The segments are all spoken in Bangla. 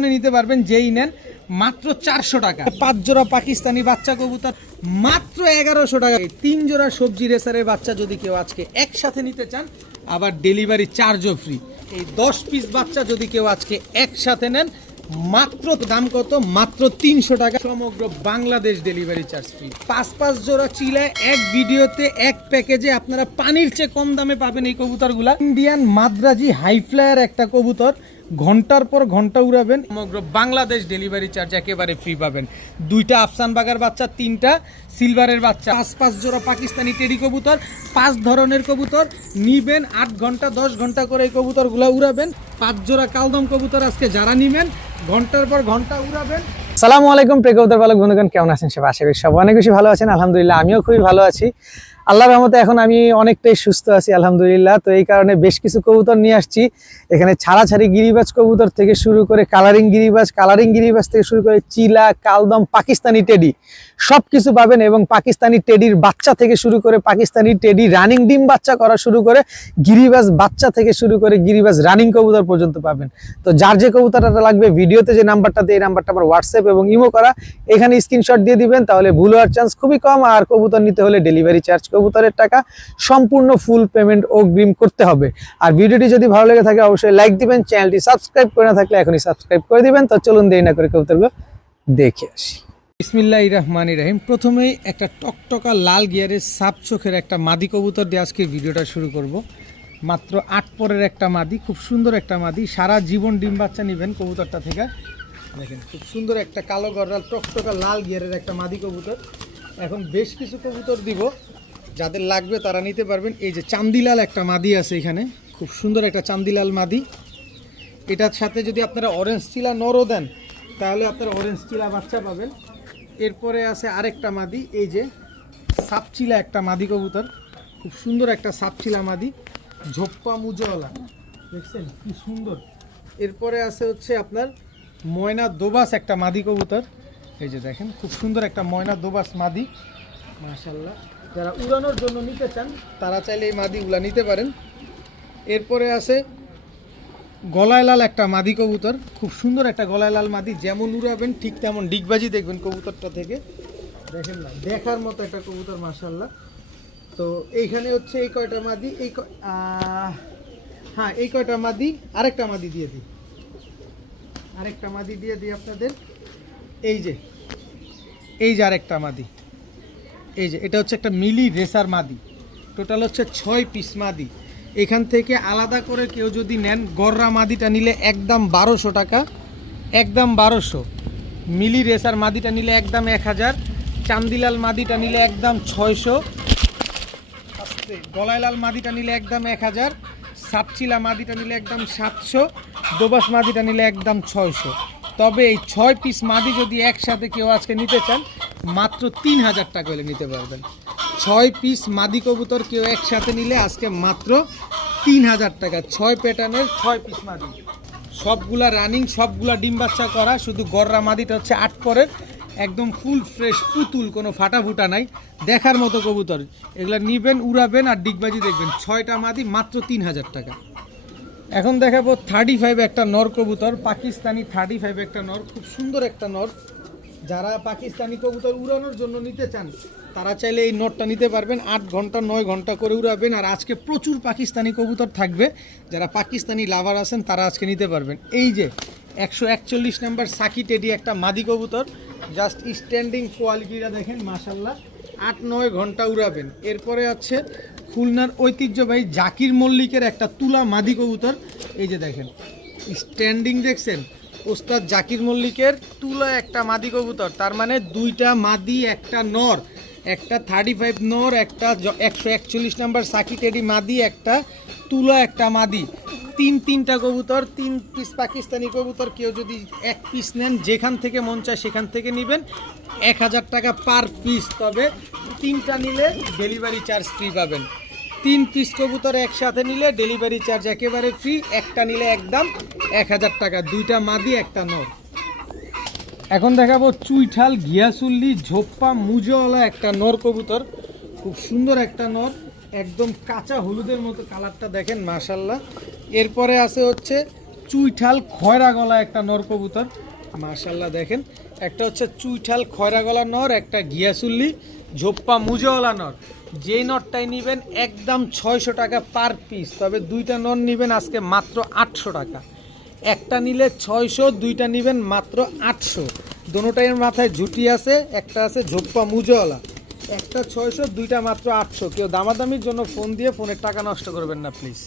ওজনে নিতে পারবেন যেই নেন, মাত্র 400 টাকা। 5 জোড়া পাকিস্তানি বাচ্চা কবুতর মাত্র 1100 টাকা। 3 জোড়া সবজি রেসারের বাচ্চা যদি কেউ আজকে একসাথে নিতে চান, আবার ডেলিভারি চার্জও ফ্রি। এই 10 পিস বাচ্চা যদি কেউ আজকে একসাথে নেন, মাত্র দাম কত? মাত্র 300 টাকা। সমগ্র বাংলাদেশ ডেলিভারি চার্জ ফ্রি। 5 জোড়া চিলায় এক ভিডিওতে এক প্যাকেজে আপনারা পানির চেয়ে কম দামে পাবেন এই কবুতরগুলা। ইন্ডিয়ান মাদ্রাজি হাই ফ্লায়ার একটা কবুতর, ঘন্টার পর ঘন্টা উড়াবেন, সমগ্র বাংলাদেশ ডেলিভারি চার্জ একেবারে ফ্রি পাবেন। 2টা আফসান বাগার বাচ্চা, 3টা সিলভারের বাচ্চা, 5 জোড়া পাকিস্তানি টেডি কবুতর, 5 ধরনের কবুতর নিবেন। 8 ঘন্টা 10 ঘন্টা করে এই কবুতরগুলো উড়াবেন। 5 জোড়া কালদম কবুতর আজকে যারা নিবেন, ঘন্টার পর ঘন্টা উড়াবেন। আসসালামু আলাইকুম প্রিয় কবুতর পালক বন্ধুগণ, কেমন আছেন সবাই? আশা করি সবাই অনেক বেশি ভালো আছেন। আলহামদুলিল্লাহ আমিও খুবই ভালো আছি। আল্লাহর রহমতে এখন আমি অনেকটাই সুস্থ আছি আলহামদুলিল্লাহ। তো এই কারণে বেশ কিছু কবুতর নিয়ে আসছি। এখানে ছাড়াছাড়ি গিরিবাজ কবুতর থেকে শুরু করে কালারিং গিরিবাজ থেকে শুরু করে চিলা, কালদম, পাকিস্তানি টেডি সব কিছু পাবেন। এবং পাকিস্তানি টেডির বাচ্চা থেকে শুরু করে পাকিস্তানি টেডি রানিং ডিম বাচ্চা করা শুরু করে গিরিবাজ বাচ্চা থেকে শুরু করে গিরিবাজ রানিং কবুতর পর্যন্ত পাবেন। তো যার যে কবুতরটা লাগবে, ভিডিওতে যে নাম্বারটা দিয়ে, এই নাম্বারটা আমার হোয়াটসঅ্যাপ এবং ইমো করা, এখানে স্ক্রিনশট দিয়ে দিবেন, তাহলে ভুল হওয়ার চান্স খুবই কম। আর কবুতর নিতে হলে ডেলিভারি চার্জ, কবুতরের টাকা সম্পূর্ণ ফুল পেমেন্ট অগ্রিম করতে হবে। আর ভিডিওটি যদি ভালো লেগে থাকে অবশ্যই লাইক দিবেন, চ্যানেলটি সাবস্ক্রাইব করে না থাকলে এখনই সাবস্ক্রাইব করে দিবেন। তো চলুন দেরি না করে কবুতরগুলো দেখে আসি। বিসমিল্লাহির রহমানির রহিম। প্রথমেই একটা টকটকা লাল গিয়ারের সাপ চোখের একটা মাদি কবুতর দিয়ে আজকে ভিডিওটা শুরু করব। মাত্র 8 পরের একটা মাদি, খুব সুন্দর একটা মাদি, সারা জীবন ডিম বাচ্চা নেবেন কবুতরটা থেকে। দেখেন খুব সুন্দর একটা কালো গড়াল টকটকা লাল গিয়ারের একটা মাদি কবুতর। এখন বেশ কিছু কবুতর দিব, যাদের লাগবে তারা নিতে পারবেন। এই যে চান্দিলাল একটা মাদি আছে এখানে, খুব সুন্দর একটা চান্দিলাল মাদি। এটার সাথে যদি আপনারা অরেঞ্জ চিলা নরও দেন, তাহলে আপনারা অরেঞ্জ চিলা বাচ্চা পাবেন। এরপরে আছে আরেকটা মাদি, এই যে সাপচিলা একটা মাদি কবুতর, খুব সুন্দর একটা সাপচিলা মাদি, ঝোপ্পা মুজওয়ালা, দেখছেন কি সুন্দর। এরপরে আছে হচ্ছে আপনার ময়না দোবাস একটা মাদি কবুতর, এই যে দেখেন খুব সুন্দর একটা ময়না দোবাস মাদি, মাশাআল্লাহ। যারা উড়ানোর জন্য নিতে চান তারা চাইলে এই মাদিগুলা নিতে পারেন। এরপরে আছে গলায় লাল একটা মাদি কবুতর, খুব সুন্দর একটা গলায় লাল মাদি, যেমন উড়াবেন ঠিক তেমন ডিগবাজি দেখবেন কবুতরটা থেকে, দেখেন না, দেখার মতো একটা কবুতর মাশাআল্লাহ। তো এইখানে হচ্ছে এই কয়টা মাদি, হ্যাঁ এই কয়টা মাদি, আরেকটা মাদি দিয়ে দিই, আপনাদের। এই যে আরেকটা মাদি, এই যে এটা হচ্ছে একটা মিলি রেসার মাদি, টোটাল হচ্ছে 6 পিস মাদি। এখান থেকে আলাদা করে কেউ যদি নেন, গররা মাদিটা নিলে একদম 1200 টাকা, একদম 1200। মিলি রেসার মাদিটা নিলে একদম 1000, চান্দিলাল মাদিটা নিলে একদম 600, গলায় লাল মাদিটা নিলে একদম 1000, সাপচিলা মাদিটা নিলে একদম 700, দোবাস মাদিটা নিলে একদম 600। তবে এই 6 পিস মাদি যদি একসাথে কেউ আজকে নিতে চান, মাত্র 3000 টাকা হলে নিতে পারবেন। 6 পিস মাদি কবুতর কেউ একসাথে নিলে আজকে মাত্র 3000 টাকা। 6 প্যাটার্নের 6 পিস মাদি, সবগুলা রানিং, সবগুলা ডিম বাচ্চা করা। শুধু গররা মাদিটা হচ্ছে 8 পরের, একদম ফুল ফ্রেশ পুতুল, কোনো ফাটা ফুটা নাই, দেখার মতো কবুতর। এগুলা নিবেন, উড়াবেন আর ডিগবাজি দেখবেন। 6টা মাদি মাত্র 3000 টাকা। এখন দেখাবো 35 একটা নর কবুতর, পাকিস্তানি 35 একটা নর, খুব সুন্দর একটা নর। যারা পাকিস্তানি কবুতর উড়ানোর জন্য নিতে চান তারা চাইলে এই নরটা নিতে পারবেন। 8 ঘন্টা 9 ঘন্টা করে উড়াবেন। আর আজকে প্রচুর পাকিস্তানি কবুতর থাকবে, যারা পাকিস্তানি লাভার আছেন তারা আজকে নিতে পারবেন। এই যে 141 নাম্বার সাকি টেডি একটা মাদি কবুতর, জাস্ট স্ট্যান্ডিং কোয়ালিটিটা দেখেন মাশাআল্লাহ, 8-9 ঘন্টা উড়াবেন। এরপরে আছে খুলনার ঐতিহ্যবাহী জাকির মল্লিকের একটা তুলা মাদি কবুতর, এই যে দেখেন স্ট্যান্ডিং, দেখছেন ওস্তাদ জাকির মল্লিকের তুলা একটা মাদি কবুতর। তার মানে 2টা মাদি একটা নর, একটা 35 নর, একটা 141 নাম্বার সাকি টেডি মাদি, একটা তুলা একটা মাদি, 3টা কবুতর, 3 পিস পাকিস্তানি কবুতর। কেউ যদি 1 পিস নেন, যেখান থেকে মন চায় সেখান থেকে নেবেন, 1000 টাকা পার পিস। তবে 3টা নিলে ডেলিভারি চার্জ ফ্রি পাবেন। 3 পিস কবুতর একসাথে নিলে ডেলিভারি চার্জ একেবারে ফ্রি, একটা নিলে একদম 1000 টাকা। 2টা মাদি একটা নর। এখন দেখাবো চুইঠাল ঘিয়াসুল্লি ঝোপ্পা মুজওয়ালা একটা নর কবুতর, খুব সুন্দর একটা নর, একদম কাঁচা হলুদের মতো কালারটা দেখেন মাশাআল্লাহ। এরপরে আছে হচ্ছে চুইঠাল খয়রা গলা একটা নর কবুতর, মাশাআল্লাহ দেখেন। একটা হচ্ছে চুইঠাল খয়রা গলা নর, একটা ঘিয়াচুল্লি ঝোপ্পা মুজওয়ালা নর। যেই নরটাই নেবেন একদম 600 টাকা পার পিস, তবে দুইটা নর নেবেন আজকে মাত্র 800 টাকা। একটা নিলে 600, দুইটা নেবেন মাত্র 800। দোনোটাইয়ের মাথায় ঝুটি আছে, একটা আছে ঝোপ্পা মুজওয়ালা, একটা 600, দুইটা মাত্র 800। কেউ দামাদামির জন্য ফোন দিয়ে ফোনের টাকা নষ্ট করবেন না প্লিজ।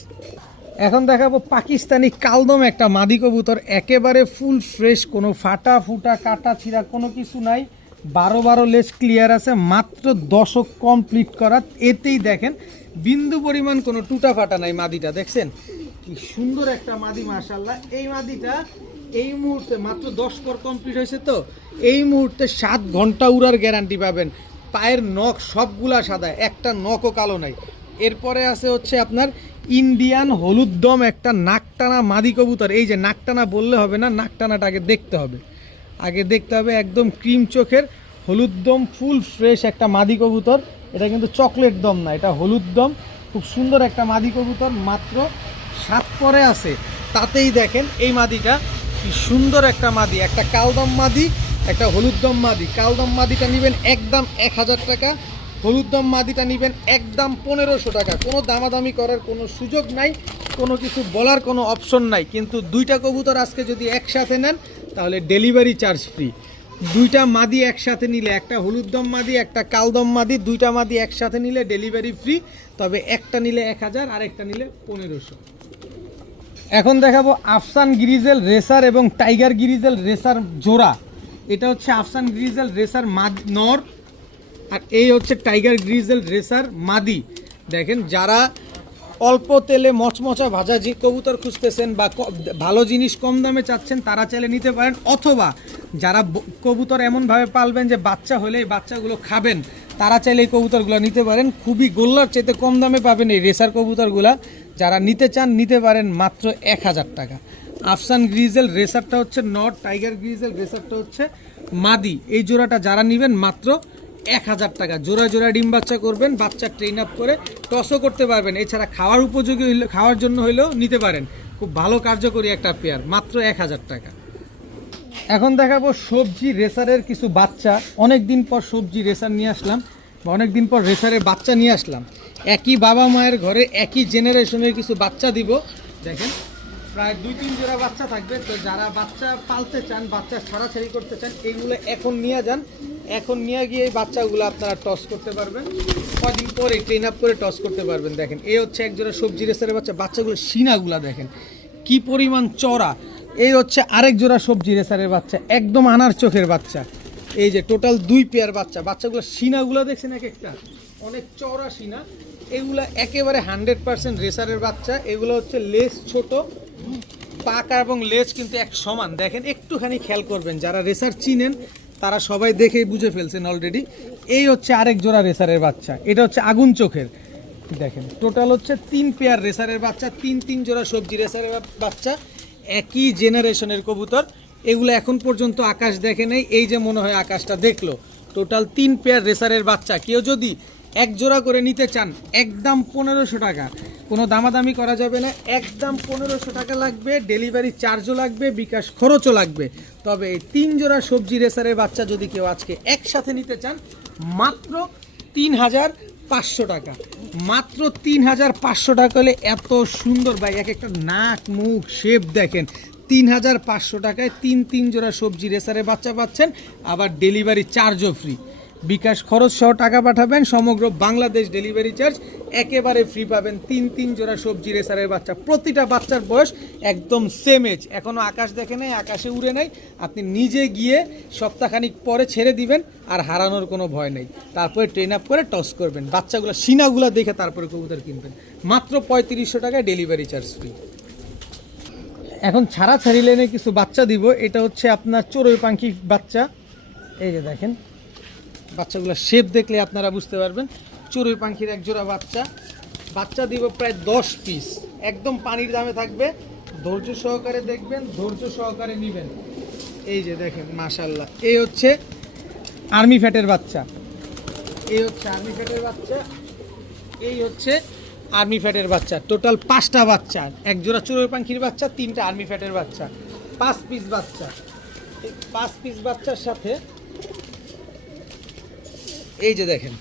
এখন দেখাবো পাকিস্তানি কালদম একটা মাদি কবুতর, একেবারে ফুল ফ্রেশ, কোনো ফাটা ফুটা কাটা ছিঁড়া কোনো কিছু নাই, 12 লেজ ক্লিয়ার আছে, মাত্র দশক কমপ্লিট করা। এতেই দেখেন বিন্দু পরিমাণ কোনো টুটা ফাটা নাই। মাদিটা দেখছেন কি সুন্দর একটা মাদি, মাশাআল্লাহ। এই মাদিটা এই মুহূর্তে মাত্র 10 পর কমপ্লিট হয়েছে, তো এই মুহূর্তে 7 ঘন্টা উড়ার গ্যারান্টি পাবেন। পায়ের নখ সবগুলা সাদা, একটা নখও কালো নাই। এরপরে আছে হচ্ছে আপনার ইন্ডিয়ান হলুদ দম একটা নাকটানা মাদি কবুতর। এই যে নাকটানা বললে হবে না, নাকটানাটা আগে দেখতে হবে, একদম ক্রিম চোখের হলুদ দম ফুল ফ্রেশ একটা মাদি কবুতর। এটা কিন্তু চকলেট দম না, এটা হলুদ দম, খুব সুন্দর একটা মাদি কবুতর, মাত্র 7 পরে আছে। তাতেই দেখেন এই মাদিটা কি সুন্দর একটা মাদি, একটা কালদম মাদি, একটা হলুদ দম মাদি। কালদম মাদিটা নেবেন একদম 1000 টাকা, হলুদ দম মাদিটা নেবেন একদম 1500 টাকা। কোনো দামাদামি করার কোনো সুযোগ নাই, কোনো কিছু বলার কোনো অপশন নাই। কিন্তু দুইটা কবুতর আজকে যদি একসাথে নেন তাহলে ডেলিভারি চার্জ ফ্রি। দুইটা মাদি একসাথে নিলে, একটা হলুদ দম মাদি একটা কালদম মাদি, দুইটা মাদি একসাথে নিলে ডেলিভারি ফ্রি। তবে একটা নিলে 1000 আর একটা নিলে 1500। এখন দেখাবো আফসান গ্রিজেল রেসার এবং টাইগার গ্রিজেল রেসার জোড়া। এটা হচ্ছে আফসান গ্রিজেল রেসার নর, আর এই হচ্ছে টাইগার গ্রিজেল রেসার মাদি। দেখেন যারা অল্প তেলে মচমচা ভাজা কবুতর খুঁজতেছেন বা ভালো জিনিস কম দামে চাচ্ছেন তারা চাইলে নিতে পারেন, অথবা যারা কবুতর এমনভাবে পালবেন যে বাচ্চা হলে এই বাচ্চাগুলো খাবেন তারা চাইলে এই কবুতরগুলো নিতে পারেন। খুবই গোল্লার চাইতে কম দামে পাবেন এই রেসার কবুতরগুলা। যারা নিতে চান নিতে পারেন মাত্র 1000 টাকা। আফসান গ্রিজেল রেসারটা হচ্ছে নর, টাইগার গ্রিজেল রেসারটা হচ্ছে মাদি। এই জোড়াটা যারা নেবেন মাত্র 1000 টাকা। জোড়া জোড়া ডিম বাচ্চা করবেন, বাচ্চা ট্রেন আপ করে টসও করতে পারবেন। এছাড়া খাওয়ার উপযোগী হইলে, খাওয়ার জন্য হইলেও নিতে পারেন। খুব ভালো কার্যকরী একটা পেয়ার, মাত্র 1000 টাকা। এখন দেখাবো সবজি রেসারের কিছু বাচ্চা। অনেক দিন পর সবজি রেসার নিয়ে আসলাম, বা অনেক দিন পর রেসারের বাচ্চা নিয়ে আসলাম। একই বাবা মায়ের ঘরে একই জেনারেশনের কিছু বাচ্চা দিব। দেখেন প্রায় 2-3 জোড়া বাচ্চা থাকবে। তো যারা বাচ্চা পালতে চান, বাচ্চা ছাড়াছাড়ি করতে চান, এইগুলো এখন নিয়ে যান। এখন নিয়ে গিয়ে এই বাচ্চাগুলো আপনারা টস করতে পারবেন, কদিন পরে ট্রেন আপ করে টস করতে পারবেন। দেখেন এই হচ্ছে এক জোড়া সবজি রেসারের বাচ্চা, বাচ্চাগুলো সিনাগুলা দেখেন কি পরিমাণ চড়া। এই হচ্ছে আরেক জোড়া সবজি রেসারের বাচ্চা, একদম আনার চোখের বাচ্চা। এই যে টোটাল 2 পেয়ার বাচ্চা, বাচ্চাগুলো সিনাগুলো দেখছেন এক একটা অনেক চওড়া সিনা। এগুলো একেবারে 100% রেসারের বাচ্চা। এগুলো হচ্ছে লেজ ছোট, পাকা এবং লেজ কিন্তু এক সমান। দেখেন একটুখানি খেয়াল করবেন, যারা রেসার চিনেন তারা সবাই দেখেই বুঝে ফেলছেন অলরেডি। এই হচ্ছে আরেক জোড়া রেসারের বাচ্চা, এটা হচ্ছে আগুন চোখের। দেখেন টোটাল হচ্ছে 3 পেয়ার রেসারের বাচ্চা, 3 জোড়া সবজি রেসারের বাচ্চা, একই জেনারেশনের কবুতর। এগুলো এখন পর্যন্ত আকাশ দেখে নেই, এই যে মনে হয় আকাশটা দেখলো। টোটাল 3 পেয়ার রেসারের বাচ্চা। কেউ যদি এক জোড়া করে নিতে চান একদম 1500 টাকা, কোনো দামাদামি করা যাবে না, একদম 1500 টাকা লাগবে। ডেলিভারি চার্জও লাগবে, বিকাশ খরচও লাগবে। তবে এই 3 জোড়া সবজি রেসারের বাচ্চা যদি কেউ আজকে একসাথে নিতে চান মাত্র 3500 টাকা। মাত্র 3500 টাকা হলে এত সুন্দর ভাই, এক একটা নাক মুখ শেপ দেখেন। 3500 টাকায় 3 জোড়া সবজি রেসারের বাচ্চা পাচ্ছেন, আবার ডেলিভারি চার্জও ফ্রি। বিকাশ খরচ সহ টাকা পাঠাবেন, সমগ্র বাংলাদেশ ডেলিভারি চার্জ একেবারে ফ্রি পাবেন। 3 জোড়া সবজি রেসারের বাচ্চা, প্রতিটা বাচ্চার বয়স একদম সেম এজ, এখনও আকাশ দেখে নাই, আকাশে উড়ে নাই। আপনি নিজে গিয়ে সপ্তাহখানিক পরে ছেড়ে দিবেন, আর হারানোর কোনো ভয় নেই। তারপরে ট্রেন আপ করে টস করবেন, বাচ্চাগুলো সিনাগুলো দেখে তারপরে কবুতর কিনবেন। মাত্র 3500 টাকায় ডেলিভারি চার্জ ফ্রি। এখন ছাড়াছাড়ি লেনে কিছু বাচ্চা দিব। এটা হচ্ছে আপনার চড়ুই পাখি বাচ্চা। এই যে দেখেন বাচ্চাগুলো শেপ দেখলে আপনারা বুঝতে পারবেন। চড়ুই পাখির এক জোড়া বাচ্চা, বাচ্চা দিব প্রায় 10 পিস, একদম পানির দামে থাকবে। ধৈর্য সহকারে দেখবেন, ধৈর্য সহকারে নেবেন। এই যে দেখেন মাশাআল্লাহ, এই হচ্ছে আর্মি ফ্যাটের বাচ্চা, এই হচ্ছে আর্মি ফ্যাটের বাচ্চা, এই হচ্ছে আর্মি ফ্যাটের বাচ্চা, টোটাল 5টা বাচ্চা, এক জোড়া চড়ুই পাখির বাচ্চা, 3টা আর্মি ফ্যাটের বাচ্চা, 5 পিস বাচ্চা। এই 5 পিস বাচ্চার সাথে এই যে দেখেন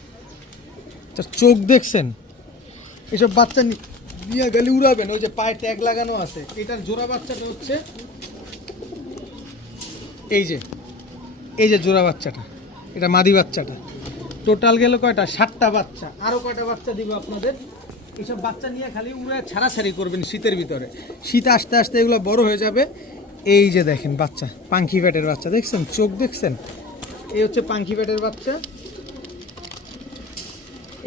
চোখ দেখছেন, এসব বাচ্চা নিয়ে গেলে উড়াবেন। ওই যে পায়ে ট্যাগ লাগানো আছে, এটার জোড়া বাচ্চাটা হচ্ছে এই যে জোড়া বাচ্চাটা, এটা মাদি বাচ্চাটা। টোটাল গেল কয়টা? 7টা বাচ্চা। আরও কয়টা বাচ্চা দিব আপনাদের? এইসব বাচ্চা নিয়ে খালি উড়ে ছাড়াছাড়ি করবেন শীতের ভিতরে। শীত আসতে আসতে এগুলো বড় হয়ে যাবে। এই যে দেখেন বাচ্চা, পাঙ্খি ফ্যাটের বাচ্চা দেখছেন, চোখ দেখছেন? এই হচ্ছে পাঙ্খি ফ্যাটের বাচ্চা।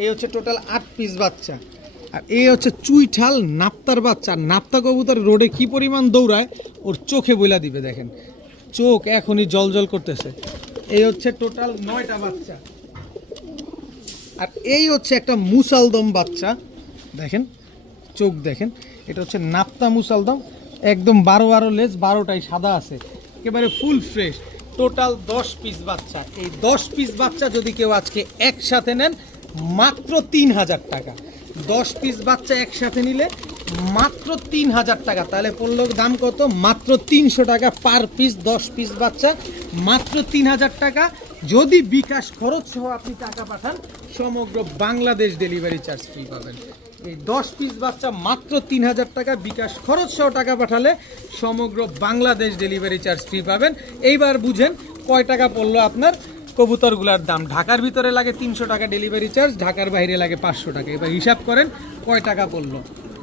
এই হচ্ছে টোটাল 8 পিস বাচ্চা। আর এই হচ্ছে চুইঠাল নাপ্তার বাচ্চা। নাপ্তা কবুতর রোডে কি পরিমাণ দৌড়ায় ওর চোখে বইলা দিবে, দেখেন চোখ এখনই জল করতেছে। এই হচ্ছে টোটাল 9টা বাচ্চা। আর এই হচ্ছে একটা মুসালদম বাচ্চা, দেখেন চোখ দেখেন, এটা হচ্ছে নাপ্তা মুসালদম, একদম 12 লেজ, 12টাই সাদা আছে, একেবারে ফুল ফ্রেশ। টোটাল 10 পিস বাচ্চা। এই 10 পিস বাচ্চা যদি কেউ আজকে একসাথে নেন মাত্র 3000 টাকা। 10 পিস বাচ্চা একসাথে নিলে মাত্র 3000 টাকা। তাহলে পড়ল দাম কত? মাত্র 300 টাকা পার পিস। 10 পিস বাচ্চা মাত্র 3000 টাকা। যদি বিকাশ খরচ সহ আপনি টাকা পাঠান সমগ্র বাংলাদেশ ডেলিভারি চার্জ ফ্রি পাবেন। এই 10 পিস বাচ্চা মাত্র 3000 টাকা, বিকাশ খরচ সহ টাকা পাঠালে সমগ্র বাংলাদেশ ডেলিভারি চার্জ ফ্রি পাবেন। এইবার বুঝেন কয় টাকা পড়লো আপনার কবুতরগুলার দাম। ঢাকার ভিতরে লাগে 300 টাকা ডেলিভারি চার্জ, ঢাকার বাইরে লাগে 500 টাকা। এবার হিসাব করেন কয় টাকা পড়লো।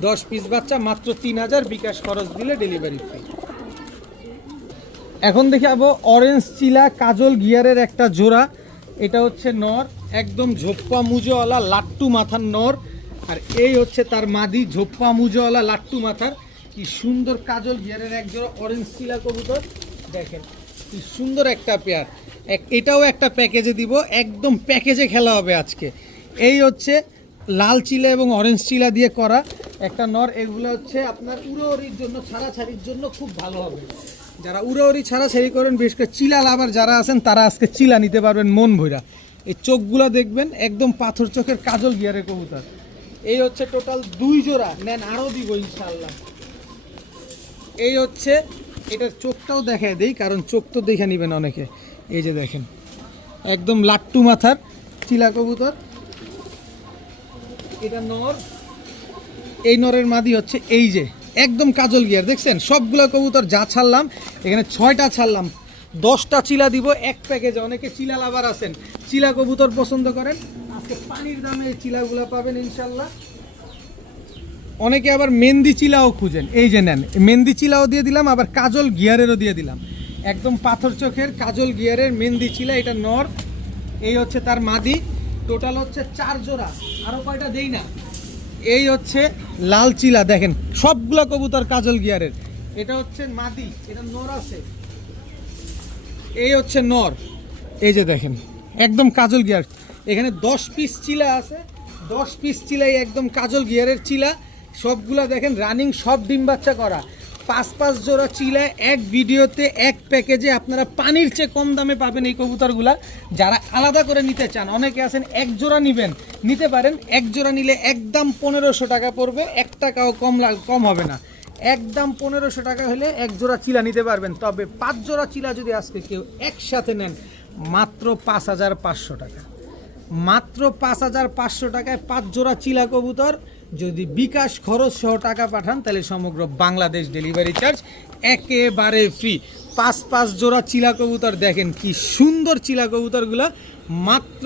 10 পিস বাচ্চা মাত্র 3000, বিকাশ খরচ দিলে ডেলিভারি ফ্রি। এখন দেখাবো অরেঞ্জ চিলা কাজল গিয়ারের একটা জোড়া। এটা হচ্ছে নর, একদম ঝোপ্পা মুজোওয়ালা লাট্টু মাথার নর। আর এই হচ্ছে তার মাদি, ঝোপ্পা মুজোওয়ালা লাট্টু মাথার। কি সুন্দর কাজল গিয়ারের এক জোড়া অরেঞ্জ চিলা কবুতর, দেখেন কি সুন্দর একটা পেয়ার। এটাও একটা প্যাকেজে দিব, একদম প্যাকেজে খেলা হবে আজকে। এই হচ্ছে লাল চিলা এবং অরেঞ্জ চিলা দিয়ে করা একটা নর। এগুলো হচ্ছে আপনার উড়োউড়ির জন্য, ছাড়াছাড়ির জন্য খুব ভালো হবে। যারা উড়োউড়ি ছাড়াছাড়ি করেন, বিশেষ করে চিলা লাভার যারা আছেন, তারা আজকে চিলা নিতে পারবেন মন ভইরা। এই চোখগুলো দেখবেন একদম পাথর চোখের কাজল গিয়ারের কবুতর। এই হচ্ছে টোটাল 2 জোড়া, নেন আরও দিব ইনশাল্লাহ। এই হচ্ছে, এটার চোখটাও দেখায় দেই, কারণ চোখ তো দেখে নেবেন অনেকে। এই যে দেখেন একদম লাট্টু মাথার চিলা কবুতর, এটা নর। এই নরের মাদি হচ্ছে এই যে একদম কাজল গিয়ার, দেখছেন সবগুলো কবুতর যা ছাড়লাম, এখানে 6টা ছাড়লাম, 10টা চিলা দিব এক প্যাকেজে। অনেকে চিলা লাভার আছেন, চিলা কবুতর পছন্দ করেন, আজকে পানির দামে এই চিলাগুলো পাবেন ইনশাল্লাহ। অনেকে আবার মেহেন্দি চিলাও খুঁজেন, এই যে নেন মেহেন্দি চিলাও দিয়ে দিলাম, আবার কাজল গিয়ারেরও দিয়ে দিলাম। একদম পাথর চোখের কাজল গিয়ারের মেহেন্দি চিলা, এটা নর। এই হচ্ছে তার মাদি। টোটাল হচ্ছে 4 জোড়া। আরও কয়টা দেই না। এই হচ্ছে লাল চিলা, দেখেন সবগুলা কবুতর কাজল গিয়ারের। এটা হচ্ছে মাদি, এটা নর আছে। এই হচ্ছে নর, এই যে দেখেন একদম কাজল গিয়ার। এখানে 10 পিস চিলা আছে, 10 পিস চিলাই একদম কাজল গিয়ারের চিলা। সবগুলা দেখেন রানিং, সব ডিম বাচ্চা করা। 5 জোড়া চিলা এক ভিডিওতে এক প্যাকেজে আপনারা পানির চেয়ে কম দামে পাবেন এই কবুতরগুলা। যারা আলাদা করে নিতে চান, অনেকে আছেন এক জোড়া নেবেন, নিতে পারেন। এক জোড়া নিলে একদম 1500 টাকা পড়বে, 1 টাকাও কম হবে না। একদম 1500 টাকা হলে এক জোড়া চিলা নিতে পারবেন। তবে 5 জোড়া চিলা যদি আজকে কেউ একসাথে নেন মাত্র 5500 টাকা। মাত্র 5500 টাকায় 5 জোড়া চিলা কবুতর। যদি বিকাশ খরচ সহ টাকা পাঠান তাহলে সমগ্র বাংলাদেশ ডেলিভারি চার্জ একেবারে ফ্রি। 5 জোড়া চিলা কবুতর, দেখেন কি সুন্দর চিলা কবুতরগুলো, মাত্র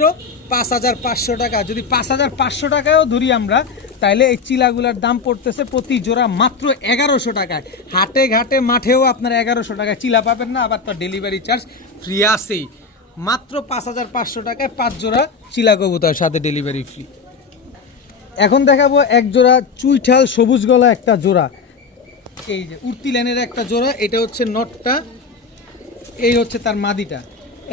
5500 টাকা। যদি 5500 টাকায়ও ধরি আমরা, তাহলে এই চিলাগুলোর দাম পড়তেছে প্রতি জোড়া মাত্র 1100 টাকায়। হাটে ঘাটে মাঠেও আপনারা 1100 টাকায় চিলা পাবেন না, আবার তো ডেলিভারি চার্জ ফ্রি আছেই। মাত্র 5500 টাকায় 5 জোড়া চিলা কবুতর, সাথে ডেলিভারি ফ্রি। এখন দেখাবো এক জোড়া চুইঠাল সবুজ গলা একটা জোড়া। এই যে উড়তি লাইনের একটা জোড়া, এটা হচ্ছে নটটা, এই হচ্ছে তার মাদিটা।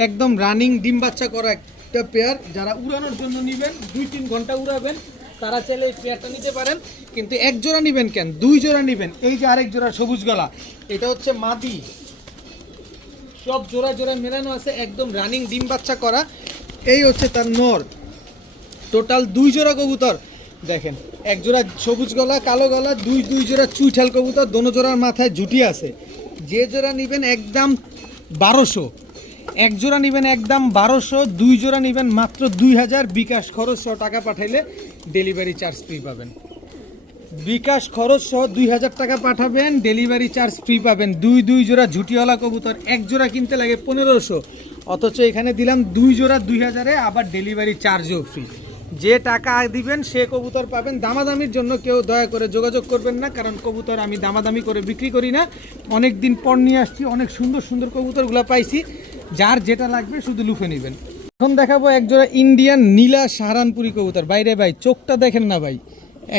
একদম রানিং ডিম বাচ্চা করা একটা পেয়ার। যারা উড়ানোর জন্য নেবেন, 2-3 ঘন্টা উড়াবেন, তারা চাইলে এই পেয়ারটা নিতে পারেন। কিন্তু এক জোড়া নেবেন কেন, 2 জোড়া নেবেন। এই যে আরেক জোড়া সবুজ গলা, এটা হচ্ছে মাদি। সব জোড়া জোড়া মেলানো আছে, একদম রানিং ডিম বাচ্চা করা। এই হচ্ছে তার নর। টোটাল 2 জোড়া কবুতর দেখেন এক জোড়া সবুজ গলা কালো গলা দুই জোড়া চুইঠাল কবুতর, দোনো জোড়ার মাথায় ঝুটি আছে। যে জোড়া নেবেন একদম 1200, এক জোড়া নেবেন একদম 1200, দুই জোড়া নেবেন মাত্র 2000। বিকাশ খরচ সহ টাকা পাঠাইলে ডেলিভারি চার্জ ফ্রি পাবেন। বিকাশ খরচ সহ 2000 টাকা পাঠাবেন, ডেলিভারি চার্জ ফ্রি পাবেন। দুই জোড়া ঝুটিওয়ালা কবুতর, এক জোড়া কিনতে লাগে 1500, অথচ এখানে দিলাম 2 জোড়া 2000-এ, আবার ডেলিভারি চার্জও ফ্রি। যে টাকা দিবেন সে কবুতর পাবেন। দামাদামির জন্য কেউ দয়া করে যোগাযোগ করবেন না, কারণ কবুতর আমি দামাদামি করে বিক্রি করি না। অনেক দিন পর নিয়ে আসছি, অনেক সুন্দর সুন্দর কবুতরগুলো পাইছি, যার যেটা লাগবে শুধু লুফে নেবেন। এখন দেখাবো এক জোড়া ইন্ডিয়ান নীলা সাহারানপুরি কবুতর। বাইরে ভাই চোখটা দেখেন না ভাই,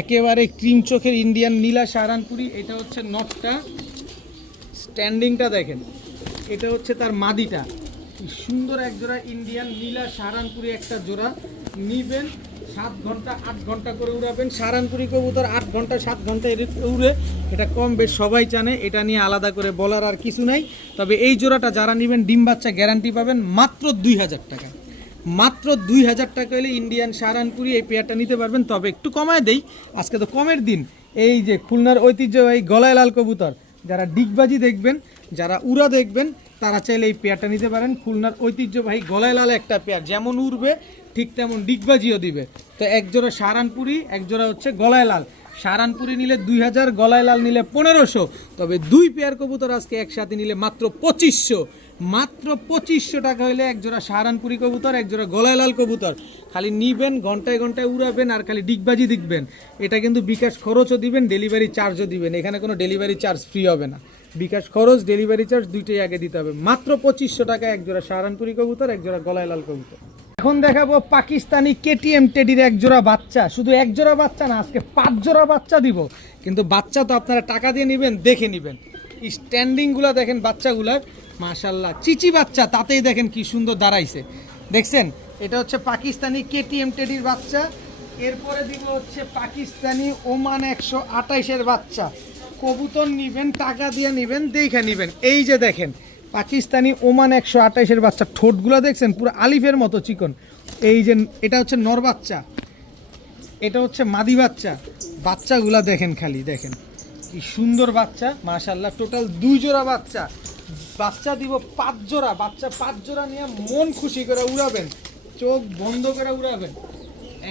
একেবারে ক্রিম চোখের ইন্ডিয়ান নীলা সাহারানপুরি। এটা হচ্ছে নটটা, স্ট্যান্ডিংটা দেখেন, এটা হচ্ছে তার মাদিটা। কি সুন্দর এক জোড়া ইন্ডিয়ান নীলা সাহারানপুরি একটা জোড়া নিবেন। 7 ঘন্টা 8 ঘন্টা করে উড়াবেন। সাহারানপুরি কবুতর 8 ঘন্টা 7 ঘন্টা উড়ে, এটা কম বেশ সবাই জানে, এটা নিয়ে আলাদা করে বলার আর কিছু নাই। তবে এই জোড়াটা যারা নেবেন ডিম বাচ্চা গ্যারান্টি পাবেন মাত্র 2000 টাকা। মাত্র 2000 টাকা হলে ইন্ডিয়ান সাহারানপুরি এই পেয়ারটা নিতে পারবেন। তবে একটু কমায় দেই, আজকে তো কমের দিন। এই যে খুলনার ঐতিহ্যবাহী গলায় লাল কবুতর, যারা ডিগবাজি দেখবেন, যারা উড়া দেখবেন, তারা চাইলে এই পেয়ারটা নিতে পারেন। খুলনার ঐতিহ্যবাহী গলায় লাল একটা পেয়ার, যেমন উড়বে ঠিক তেমন ডিগবাজিও দিবে। তো এক জোড়া সাহারানপুরি, এক জোড়া হচ্ছে গলায় লাল। সাহারানপুরি নিলে 2000, গলায় লাল নিলে 1500। তবে দুই পেয়ার কবুতর আজকে একসাথে নিলে মাত্র 2500। মাত্র 2500 টাকা হলে এক জোড়া সাহারানপুরি কবুতর, এক জোড়া গলায় লাল কবুতর। খালি নিবেন, ঘন্টায় ঘন্টায় উড়াবেন আর খালি ডিগবাজি দেখবেন। এটা কিন্তু বিকাশ খরচও দিবেন, ডেলিভারি চার্জও দিবেন। এখানে কোনো ডেলিভারি চার্জ ফ্রি হবে না। বিকাশ খরচ, ডেলিভারি চার্জ দুইটাই আগে দিতে হবে। মাত্র 2500 টাকা এক জোড়া সাহারানপুরি কবুতর, এক জোড়া গলায় লাল কবুতর। এখন দেখাবো পাকিস্তানি কেটিএম টেডির এক জোড়া বাচ্চা। শুধু এক জোড়া বাচ্চা না, আজকে 5 জোড়া বাচ্চা দিব। কিন্তু বাচ্চা তো আপনারা টাকা দিয়ে নেবেন, দেখে নেবেন। স্ট্যান্ডিংগুলো দেখেন বাচ্চাগুলার, মাশাল্লাহ চিচি বাচ্চা, তাতেই দেখেন কি সুন্দর দাঁড়াইছে, দেখছেন। এটা হচ্ছে পাকিস্তানি কেটিএম টেডির বাচ্চা। এরপরে দিব হচ্ছে পাকিস্তানি ওমান 128-এর বাচ্চা। কবুতর নিবেন, টাকা দিয়ে নিবেন, দেখে নিবেন। এই যে দেখেন পাকিস্তানি ওমান 128-এর বাচ্চা, ঠোঁটগুলো দেখছেন পুরো আলিফের মতো চিকন। এই যে এটা হচ্ছে নর বাচ্চা, এটা হচ্ছে মাদি বাচ্চা। বাচ্চাগুলা দেখেন, খালি দেখেন কি সুন্দর বাচ্চা, মাশাল্লাহ। টোটাল 2 জোড়া বাচ্চা। বাচ্চা দিব 5 জোড়া। বাচ্চা 5 জোড়া নিয়ে মন খুশি করে উড়াবেন, চোখ বন্ধ করে উড়াবেন।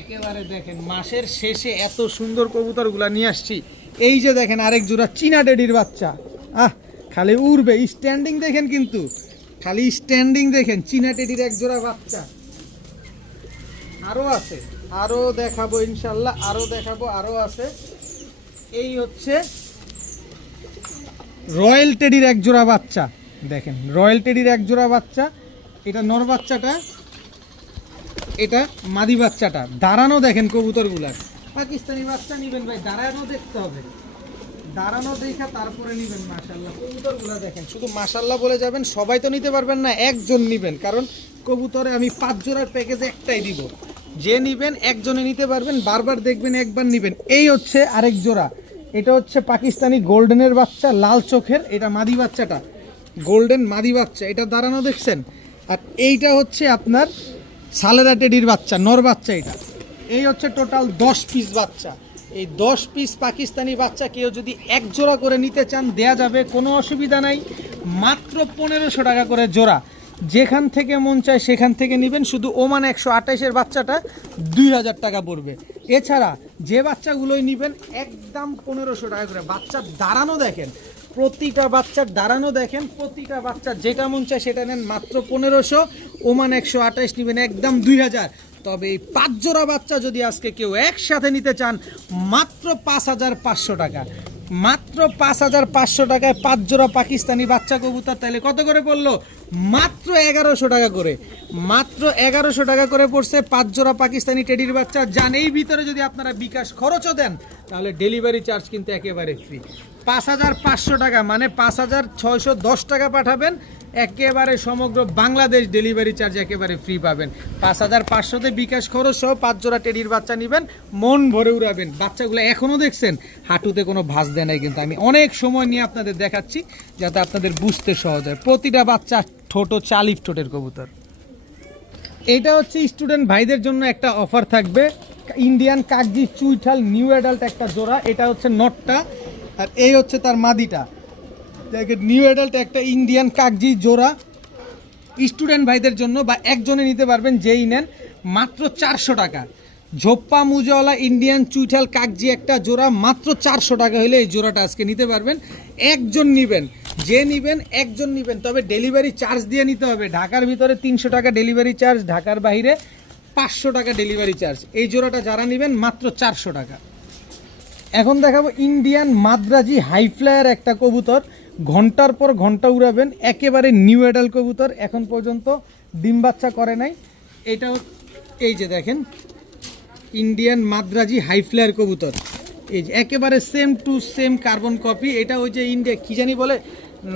একেবারে দেখেন মাসের শেষে এত সুন্দর কবুতরগুলা নিয়ে আসছি। এই যে দেখেন আরেক জোড়া চীনা ডেডির বাচ্চা, খালি উড়বে। স্ট্যান্ডিং দেখেন, কিন্তু খালি স্ট্যান্ডিং দেখেন। চীনা টেডির এক জোড়া বাচ্চা আরও আছে, আরও দেখাবো ইনশাল্লাহ, আরও দেখাবো, আরও আছে। এই হচ্ছে রয়্যাল টেডির এক জোড়া বাচ্চা, দেখেন রয়্যাল টেডির এক জোড়া বাচ্চা। এটা নর বাচ্চাটা, এটা মাদি বাচ্চাটা। দাঁড়ানো দেখেন কবুতরগুলার। পাকিস্তানি বাচ্চা নিবেন ভাই, দাঁড়ানো দেখতে হবে, দাঁড়ানো দেখা তারপরে নিবেন। মাশাল্লাহ কবুতরগুলা দেখেন, শুধু মাশাল্লাহ বলে যাবেন। সবাই তো নিতে পারবেন না, একজন নিবেন, কারণ কবুতরে আমি 5 জোড়ার প্যাকেজে একটাই দিব। যে নিবেন একজনে নিতে পারবেন, বারবার দেখবেন, একবার নিবেন। এই হচ্ছে আরেক জোড়া, এটা হচ্ছে পাকিস্তানি গোল্ডেনের বাচ্চা, লাল চোখের। এটা মাদি বাচ্চাটা, গোল্ডেন মাদি বাচ্চা, এটা দাঁড়ানো দেখছেন। আর এইটা হচ্ছে আপনার সালেরা টেডির বাচ্চা, নর বাচ্চা এটা। এই হচ্ছে টোটাল 10 পিস বাচ্চা। এই 10 পিস পাকিস্তানি বাচ্চা কেউ যদি এক জোড়া করে নিতে চান দেয়া যাবে, কোনো অসুবিধা নাই। মাত্র 1500 টাকা করে জোড়া। যেখান থেকে মন চায় সেখান থেকে নেবেন। শুধু ওমান 128-এর বাচ্চাটা 2000 টাকা পড়বে। এছাড়া যে বাচ্চাগুলোই নেবেন একদম 1500 টাকা করে। বাচ্চার দাঁড়ানো দেখেন, প্রতিটা বাচ্চার দাঁড়ানো দেখেন, প্রতিটা বাচ্চার যেটা মন চায় সেটা নেন। মাত্র 1500। ওমান 128 নেবেন একদম 2000। তবে এই 5 জোড়া বাচ্চা যদি আজকে কেউ একসাথে নিতে চান, মাত্র 5500 টাকা। মাত্র 5500 টাকায় 5 জোড়া পাকিস্তানি বাচ্চা কবুতর। তাহলে কত করে পড়লো? মাত্র 1100 টাকা করে। মাত্র 1100 টাকা করে পড়ছে 5 জোড়া পাকিস্তানি টেডির বাচ্চা। যান এই ভিতরে যদি আপনারা বিকাশ খরচও দেন, তাহলে ডেলিভারি চার্জ কিন্তু একেবারে ফ্রি। 5500 টাকা মানে 5610 টাকা পাঠাবেন, একেবারে সমগ্র বাংলাদেশ ডেলিভারি চার্জ একেবারে ফ্রি পাবেন। 5500-তে বিকাশ খরচ সহ 5 জোড়া টেডির বাচ্চা নেবেন, মন ভরে উড়াবেন। বাচ্চাগুলো এখনও দেখছেন হাঁটুতে কোনো ভাঁজ দেয় নাই, কিন্তু আমি অনেক সময় নিয়ে আপনাদের দেখাচ্ছি যাতে আপনাদের বুঝতে সহজ হয়। প্রতিটা বাচ্চা ঠোঁটো চালিফ ঠোঁটের কবুতর। এটা হচ্ছে স্টুডেন্ট ভাইদের জন্য একটা অফার থাকবে। ইন্ডিয়ান কাগজি চুইঠাল নিউ অ্যাডাল্ট একটা জোড়া, এটা হচ্ছে নটটা আর এই হচ্ছে তার মাদিটা। দেখেন নিউ অ্যাডাল্ট একটা ইন্ডিয়ান কাগজি জোড়া, স্টুডেন্ট ভাইদের জন্য বা একজনে নিতে পারবেন যেই নেন, মাত্র 400 টাকা। ঝোপ্পা মুজাওয়ালা ইন্ডিয়ান চুইঠাল কাগজি একটা জোড়া মাত্র 400 টাকা হলে এই জোড়াটা আজকে নিতে পারবেন। একজন নেবেন, যে নেবেন একজন নেবেন, তবে ডেলিভারি চার্জ দিয়ে নিতে হবে। ঢাকার ভিতরে 300 টাকা ডেলিভারি চার্জ, ঢাকার বাইরে 500 টাকা ডেলিভারি চার্জ। এই জোড়াটা যারা নেবেন মাত্র 400 টাকা। এখন দেখাবো ইন্ডিয়ান মাদ্রাজি হাইফ্লায়ার একটা কবুতর, ঘন্টার পর ঘন্টা উড়াবেন, একেবারে নিউ অ্যাডাল্ট কবুতর, এখন পর্যন্ত ডিম বাচ্চা করে নাই। এটাও এই যে দেখেন ইন্ডিয়ান মাদ্রাজি হাইফ্লায়ার কবুতর, এই যে একেবারে same to same carbon copy. এটা ওই যে ইন্ডিয়া কী জানি বলে,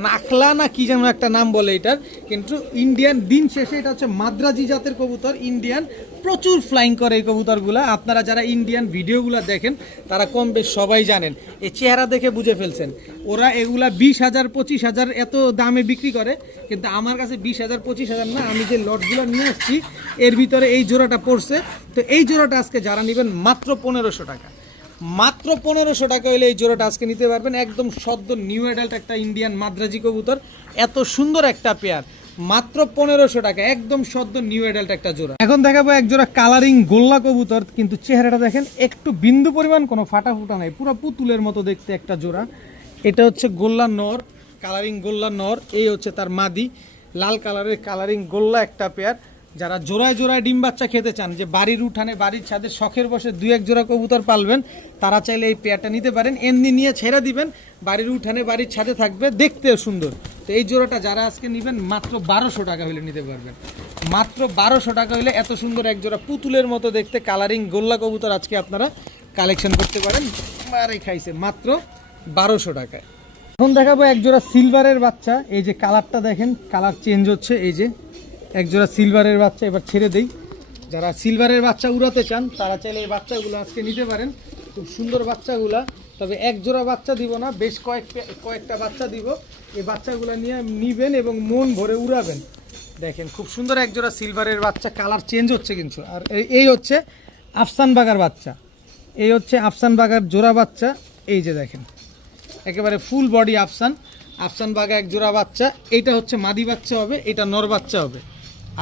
নাখলা না কি যেন একটা নাম বলে এটার, কিন্তু ইন্ডিয়ান দিন শেষে এটা হচ্ছে মাদ্রাজি জাতের কবুতর। ইন্ডিয়ান প্রচুর ফ্লাইং করে এই কবুতরগুলো। আপনারা যারা ইন্ডিয়ান ভিডিওগুলো দেখেন তারা কম বেশ সবাই জানেন, এই চেহারা দেখে বুঝে ফেলছেন। ওরা এগুলা 20,000 25,000 এত দামে বিক্রি করে, কিন্তু আমার কাছে 20,000 25,000 না, আমি যে লটগুলো নিয়ে আসছি এর ভিতরে এই জোড়াটা পড়ছে। তো এই জোড়াটা আজকে যারা নেবেন মাত্র 1500 টাকা, মাত্র 1500 টাকা হলে এই জোড়াটা আজকে নিতে পারবেন। একদম সদ্য নিউ অ্যাডাল্ট একটা ইন্ডিয়ান মাদ্রাজি কবুতর, এত সুন্দর একটা পেয়ার, মাত্র 1500 টাকা, একদম সদ্য নিউ অ্যাডাল্ট একটা জোড়া। এখন দেখাবো এক জোড়া কালারিং গোল্লা কবুতর, কিন্তু চেহারাটা দেখেন একটু বিন্দু পরিমাণ কোনো ফাটা ফুটা নাই, পুরো পুতুলের মতো দেখতে একটা জোড়া। এটা হচ্ছে গোল্লা নর, কালারিং গোল্লা নর, এই হচ্ছে তার মাদি, লাল কালারের কালারিং গোল্লা একটা পেয়ার। যারা জোড়ায় জোড়ায় ডিম বাচ্চা খেতে চান, যে বাড়ির উঠানে বাড়ির ছাদে শখের বসে 2-1 জোড়া কবুতর পালবেন, তারা চাইলে এই পেয়ারটা নিতে পারেন। এমনি নিয়ে ছেড়ে দিবেন, বাড়ির উঠানে বাড়ির ছাদে থাকবে, দেখতেও সুন্দর। তো এই জোড়াটা যারা আজকে নেবেন মাত্র 1200 টাকা হলে নিতে পারবেন, মাত্র 1200 টাকা হলে এত সুন্দর এক জোড়া পুতুলের মতো দেখতে কালারিং গোল্লা কবুতর আজকে আপনারা কালেকশন করতে পারেন। মারে খাইছে মাত্র 1200 টাকায়। এখন দেখাবো এক জোড়া সিলভারের বাচ্চা, এই যে কালারটা দেখেন, কালার চেঞ্জ হচ্ছে, এই যে এক জোড়া সিলভারের বাচ্চা। এবার ছেড়ে দেই, যারা সিলভারের বাচ্চা উড়াতে চান তারা চাইলে এই বাচ্চাগুলো আজকে নিতে পারেন, খুব সুন্দর বাচ্চাগুলা। তবে এক জোড়া বাচ্চা দিব না, বেশ কয়েকটা বাচ্চা দিব। এই বাচ্চাগুলো নিয়ে নিবেন এবং মন ভরে উড়াবেন। দেখেন খুব সুন্দর এক জোড়া সিলভারের বাচ্চা, কালার চেঞ্জ হচ্ছে কিন্তু। আর এই হচ্ছে আফসান বাগার বাচ্চা, এই হচ্ছে আফসান বাগার জোড়া বাচ্চা, এই যে দেখেন একেবারে ফুল বডি আফসান বাগা এক জোড়া বাচ্চা। এইটা হচ্ছে মাদি বাচ্চা হবে, এটা নর বাচ্চা হবে।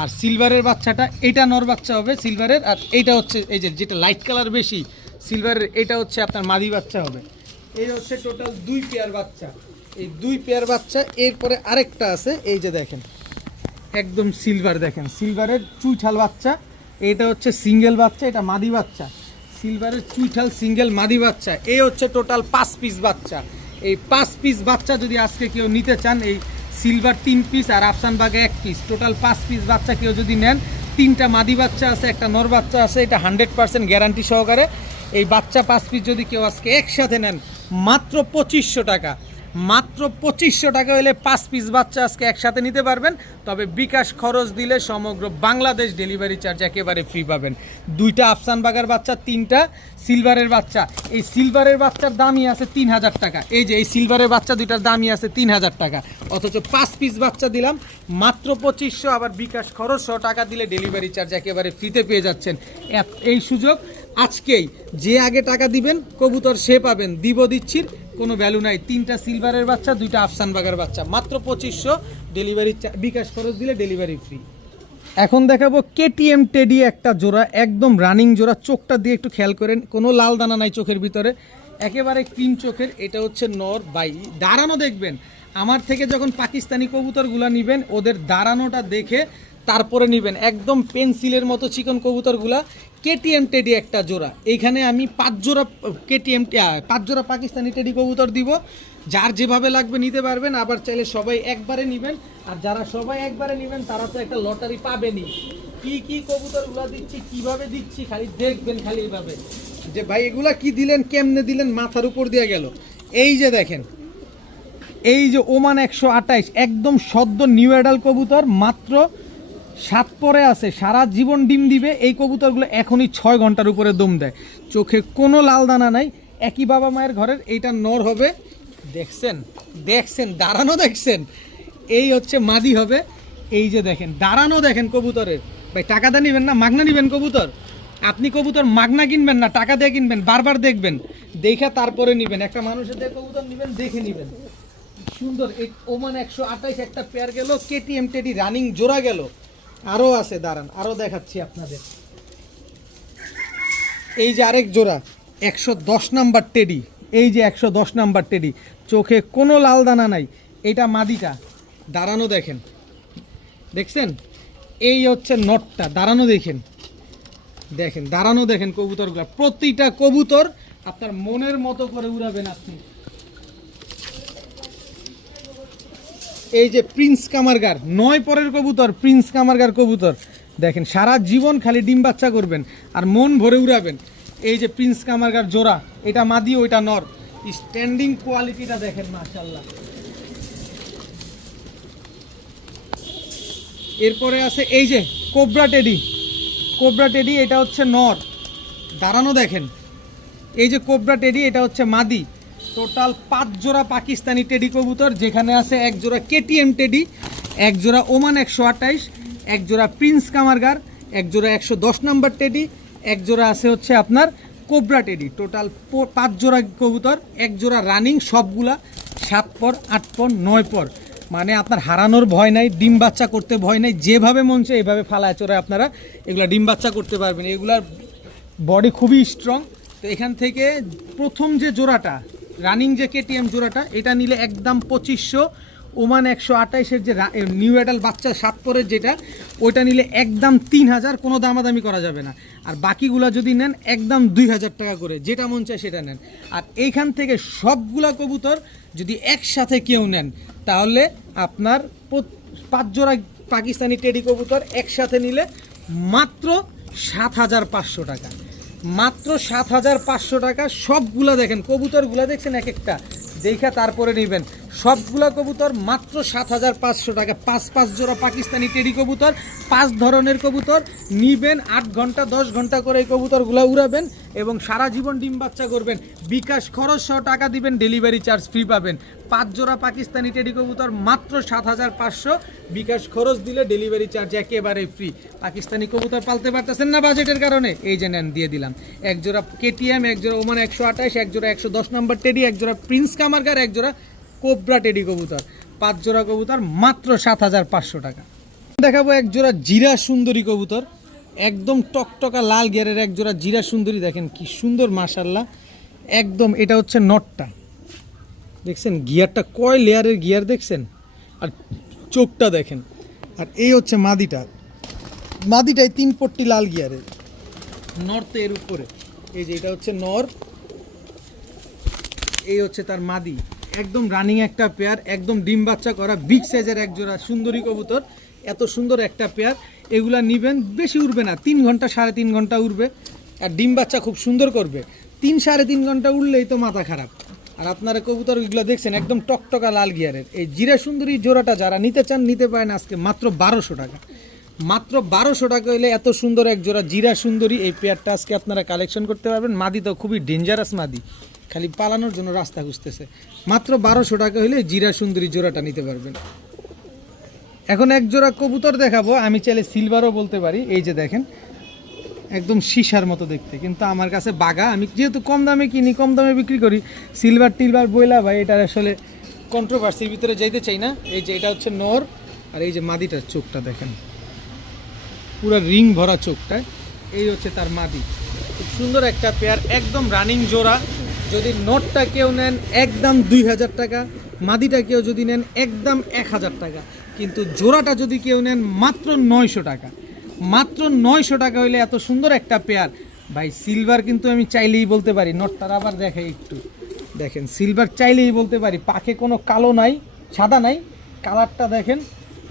আর সিলভারের বাচ্চাটা এটা নর বাচ্চা হবে সিলভারের, আর এইটা হচ্ছে এই যে যেটা লাইট কালার বেশি সিলভারের, এটা হচ্ছে আপনার মাদি বাচ্চা হবে। এই হচ্ছে টোটাল 2 পেয়ার বাচ্চা, এই 2 পেয়ার বাচ্চা। এরপরে আরেকটা আছে, এই যে দেখেন একদম সিলভার, দেখেন সিলভারের চুইঠাল বাচ্চা, এটা হচ্ছে সিঙ্গেল বাচ্চা, এটা মাদি বাচ্চা। সিলভারের চুইঠাল সিঙ্গেল মাদি বাচ্চা, এই হচ্ছে টোটাল 5 পিস বাচ্চা। এই 5 পিস বাচ্চা যদি আজকে কেউ নিতে চান, এই সিলভার 3 পিস আর আফসান বাগে 1 পিস, টোটাল 5 পিস বাচ্চা কেউ যদি নেন, 3টা মাদি বাচ্চা আছে, একটা নর বাচ্চা আছে, এটা 100% গ্যারান্টি সহকারে। এই বাচ্চা 5 পিস যদি কেউ আজকে একসাথে নেন মাত্র 2500 টাকা, মাত্র 2500 টাকা হলে 5 পিস বাচ্চা আজকে একসাথে নিতে পারবেন। তবে বিকাশ খরচ দিলে সমগ্র বাংলাদেশ ডেলিভারি চার্জ একেবারে ফ্রি পাবেন। 2টা আফসান বাগার বাচ্চা, 3টা সিলভারের বাচ্চা। এই সিলভারের বাচ্চার দামই আছে 3000 টাকা, এই যে এই সিলভারের বাচ্চা 2টার দামই আছে 3000 টাকা, অথচ 5 পিস বাচ্চা দিলাম মাত্র 2500, আবার বিকাশ খরচ 100 টাকা দিলে ডেলিভারি চার্জ একেবারে ফ্রিতে পেয়ে যাচ্ছেন। এই সুযোগ আজকেই, যে আগে টাকা দিবেন কবুতর সে পাবেন, দিচ্ছির কোনো ভ্যালু নাই। 3টা সিলভারের বাচ্চা, 2টা আফসান বাগার বাচ্চা, মাত্র 2500, ডেলিভারি বিকাশ খরচ দিলে ডেলিভারি ফ্রি। এখন দেখাবো কেটিএম টেডি একটা জোড়া, একদম রানিং জোড়া। চোখটা দিয়ে একটু খেয়াল করেন, কোনো লাল দানা নাই চোখের ভিতরে, একেবারে ক্লিন চোখের। এটা হচ্ছে নর বাই, দাঁড়ানো দেখবেন। আমার থেকে যখন পাকিস্তানি কবুতরগুলা নেবেন, ওদের দাঁড়ানোটা দেখে তারপরে নেবেন, একদম পেন্সিলের মতো চিকন কবুতরগুলা। কেটিএম টেডি একটা জোড়া, এইখানে আমি 5 জোড়া পাকিস্তানি টেডি কবুতর দিব। যার যেভাবে লাগবে নিতে পারবেন, আবার চাইলে সবাই একবারে নেবেন। আর যারা সবাই একবারে নেবেন তারা তো একটা লটারি পাবেনই। কি কবুতরগুলো দিচ্ছি, কিভাবে দিচ্ছি, খালি দেখবেন, খালি এইভাবে যে ভাই এগুলা কি দিলেন, কেমনে দিলেন, মাথার উপর দিয়ে গেল। এই যে দেখেন, এই যে ওমান 128 একদম সদ্য নিউ অ্যাডাল্ট কবুতর, মাত্র 7 পরে আছে, সারা জীবন ডিম দিবে। এই কবুতরগুলো এখনই 6 ঘন্টার উপরে দম দেয়, চোখে কোনো লাল দানা নাই, একই বাবা মায়ের ঘরের। এইটা নর হবে, দেখছেন দাঁড়ানো, দেখছেন এই হচ্ছে মাদি হবে। এই যে দেখেন দাঁড়ানো, দেখেন কবুতরের। ভাই টাকাটা নেবেন না, মাগনা নেবেন কবুতর, আপনি কবুতর মাগনা কিনবেন না, টাকা দিয়ে কিনবেন, বারবার দেখবেন, দেখা তারপরে নেবেন। একটা মানুষের দিয়ে কবুতর নেবেন, দেখে নেবেন। সুন্দর এই ওমান 128 একটা পেয়ার গেল, কেটিএম টেডি রানিং জোড়া গেল। আরও আছে, দাঁড়ান আরও দেখাচ্ছি আপনাদের। এই যে আরেক জোড়া 110 নাম্বার টেডি, এই যে 110 নাম্বার টেডি, চোখে কোনো লাল দানা নাই। এটা মাদিটা, দাঁড়ানো দেখেন, দেখছেন? এই হচ্ছে নটটা, দাঁড়ানো দেখেন, দেখেন দাঁড়ানো দেখেন কবুতরগুলো। প্রতিটা কবুতর আপনার মনের মতো করে উড়াবেন আপনি। এই যে প্রিন্স কামারগার 9 পরের কবুতর, প্রিন্স কামারগার কবুতর দেখেন, সারা জীবন খালি ডিম বাচ্চা করবেন আর মন ভরে উড়াবেন। এই যে প্রিন্স কামারগার জোড়া, এটা মাদি ওইটা নর, স্ট্যান্ডিং কোয়ালিটিটা দেখেন মাশাআল্লাহ। এরপরে আছে এই যে কোবরা টেডি, কোবরা টেডি এটা হচ্ছে নর, দাঁড়ানো দেখেন। এই যে কোবরা টেডি এটা হচ্ছে মাদি। টোটাল 5 জোড়া পাকিস্তানি টেডি কবুতর, যেখানে আছে 1 জোড়া কেটিএম টেডি, 1 জোড়া ওমান 128, 1 জোড়া প্রিন্স কামারগার, 1 জোড়া 110 নাম্বার টেডি, 1 জোড়া আছে হচ্ছে আপনার কোবরা টেডি। টোটাল 5 জোড়া কবুতর, 1 জোড়া রানিং, সবগুলা 7 পর 8 পর 9 পর। মানে আপনার হারানোর ভয় নাই, ডিম বাচ্চা করতে ভয় নাই, যেভাবে মন চায় এইভাবে ফালায় চড়ে আপনারা এগুলা ডিম বাচ্চা করতে পারবেন। এগুলার বডি খুবই স্ট্রং। তো এখান থেকে প্রথম যে জোড়াটা রানিং যে কেটিএম জোড়াটা, এটা নিলে একদম 2500। ওমান 128-এর যে নিউ অ্যাডাল্ট বাচ্চা 7 পরের যেটা, ওইটা নিলে একদম 3000, কোনো দামাদামি করা যাবে না। আর বাকিগুলা যদি নেন একদম 2000 টাকা করে, যেটা মন চায় সেটা নেন। আর এইখান থেকে সবগুলা কবুতর যদি একসাথে কেউ নেন, তাহলে আপনার 5 জোড়া পাকিস্তানি টেডি কবুতর একসাথে নিলে মাত্র 7500 টাকা, মাত্র 7500 টাকা। সবগুলা দেখেন কবুতরগুলা, দেখছেন এক একটা দেখা তারপরে নেবেন। সবগুলা কবুতর মাত্র 7500 টাকা। 5 জোড়া পাকিস্তানি টেডি কবুতর, 5 ধরনের কবুতর নিবেন। 8 ঘন্টা 10 ঘন্টা করে এই কবুতরগুলো উড়াবেন এবং সারা জীবন ডিম বাচ্চা করবেন। বিকাশ খরচ সহ টাকা দিবেন, ডেলিভারি চার্জ ফ্রি পাবেন। 5 জোড়া পাকিস্তানি টেডি কবুতর মাত্র 7500, বিকাশ খরচ দিলে ডেলিভারি চার্জ একেবারে ফ্রি। পাকিস্তানি কবুতর পালতে পারতেছেন না বাজেটের কারণে, এই যে নেন, দিয়ে দিলাম। 1 জোড়া কেটিএম, 1 জোড়া ওমান 128, 1 জোড়া 110 নাম্বার টেডি, 1 জোড়া প্রিন্স কামারগার, 1 জোড়া কোবরা টেডি কবুতর। 5 জোড়া কবুতর মাত্র 7500 টাকা। দেখাবো 1 জোড়া জিরা সুন্দরী কবুতর, একদম টকটকা লাল গিয়ারের 1 জোড়া জিরা সুন্দরী, দেখেন কি সুন্দর মাশাআল্লাহ একদম। এটা হচ্ছে নটটা, দেখছেন গিয়ারটা কয় লেয়ারের গিয়ার দেখছেন, আর চোখটা দেখেন। আর এই হচ্ছে মাদিটা, মাদিটাই 3 পট্টি লাল গিয়ারের, নর তো এর উপরে। এই যে এটা হচ্ছে নর, এই হচ্ছে তার মাদি। একদম রানিং একটা পেয়ার, একদম ডিম বাচ্চা করা বিগ সাইজের 1 জোড়া সুন্দরী কবুতর। এত সুন্দর একটা পেয়ার, এগুলা নিবেন, বেশি উড়বে না, 3 ঘন্টা 3.5 ঘন্টা উড়বে আর ডিম বাচ্চা খুব সুন্দর করবে। 3-3.5 ঘন্টা উড়লেই তো মাথা খারাপ। আর আপনারা কবুতর এগুলো দেখছেন একদম টকটকা লাল গিয়ারের। এই জিরা সুন্দরী জোড়াটা যারা নিতে চান নিতে পারেন আজকে মাত্র 1200 টাকা। মাত্র 1200 টাকা হলে এত সুন্দর 1 জোড়া জিরা সুন্দরী এই পেয়ারটা আজকে আপনারা কালেকশন করতে পারবেন। মাদি তো খুবই ডেঞ্জারাস মাদি, খালি পালানোর জন্য রাস্তা খুঁজতেছে। মাত্র 1200 টাকা হলে জিরা সুন্দরী জোড়াটা নিতে পারবেন। এখন 1 জোড়া কবুতর দেখাবো, আমি চাইলে সিলভারও বলতে পারি। এই যে দেখেন একদম সীসার মতো দেখতে, কিন্তু আমার কাছে বাঘা, আমি যেহেতু কম দামে কিনি কম দামে বিক্রি করি। সিলভার টিলভার বইলা ভাই এটার আসলে কন্ট্রোভার্সির ভিতরে যাইতে চাই না। এই যে এটা হচ্ছে নর, আর এই যে মাদিটার চোখটা দেখেন, পুরো রিং ভরা চোখটা। এই হচ্ছে তার মাদি, খুব সুন্দর একটা পেয়ার, একদম রানিং জোড়া। যদি নটটা কেউ নেন একদম 2000 টাকা, মাদিটা কেউ যদি নেন একদম 1000 টাকা, কিন্তু জোড়াটা যদি কেউ নেন মাত্র 900 টাকা। মাত্র 900 টাকা হইলে এত সুন্দর একটা পেয়ার ভাই। সিলভার কিন্তু আমি চাইলেই বলতে পারি, নটটার আবার দেখাই একটু দেখেন, সিলভার চাইলেই বলতে পারি, পাখে কোনো কালো নাই, সাদা নাই, কালারটা দেখেন।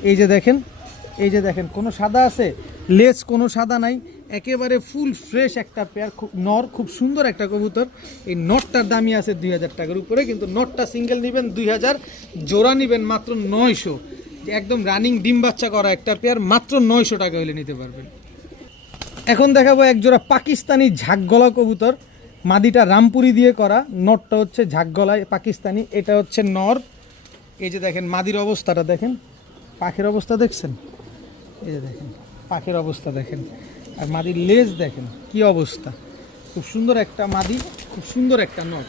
এই যে দেখেন, এই যে দেখেন, কোনো সাদা আছে, লেজ কোনো সাদা নাই, একেবারে ফুল ফ্রেশ একটা পেয়ার, খুব নর, খুব সুন্দর একটা কবুতর। এই নটটার দামই আছে 2000 টাকার উপরে, কিন্তু নটটা সিঙ্গেল নেবেন 2000, জোড়া নেবেন মাত্র 900। একদম রানিং ডিম বাচ্চা করা একটা পেয়ার, মাত্র 900 টাকা হলে নিতে পারবেন। এখন দেখাবো 1 জোড়া পাকিস্তানি ঝাঁকগলা কবুতর, মাদিটা রামপুরি দিয়ে করা, নটটা হচ্ছে ঝাঁকগলায় পাকিস্তানি। এটা হচ্ছে নর। এই যে দেখেন মাদির অবস্থাটা দেখেন, পাখির অবস্থা দেখছেন, এই যে দেখেন পাখির অবস্থা দেখেন, আর মাদির লেজ দেখেন কি অবস্থা, খুব সুন্দর একটা মাদি, খুব সুন্দর একটা নর,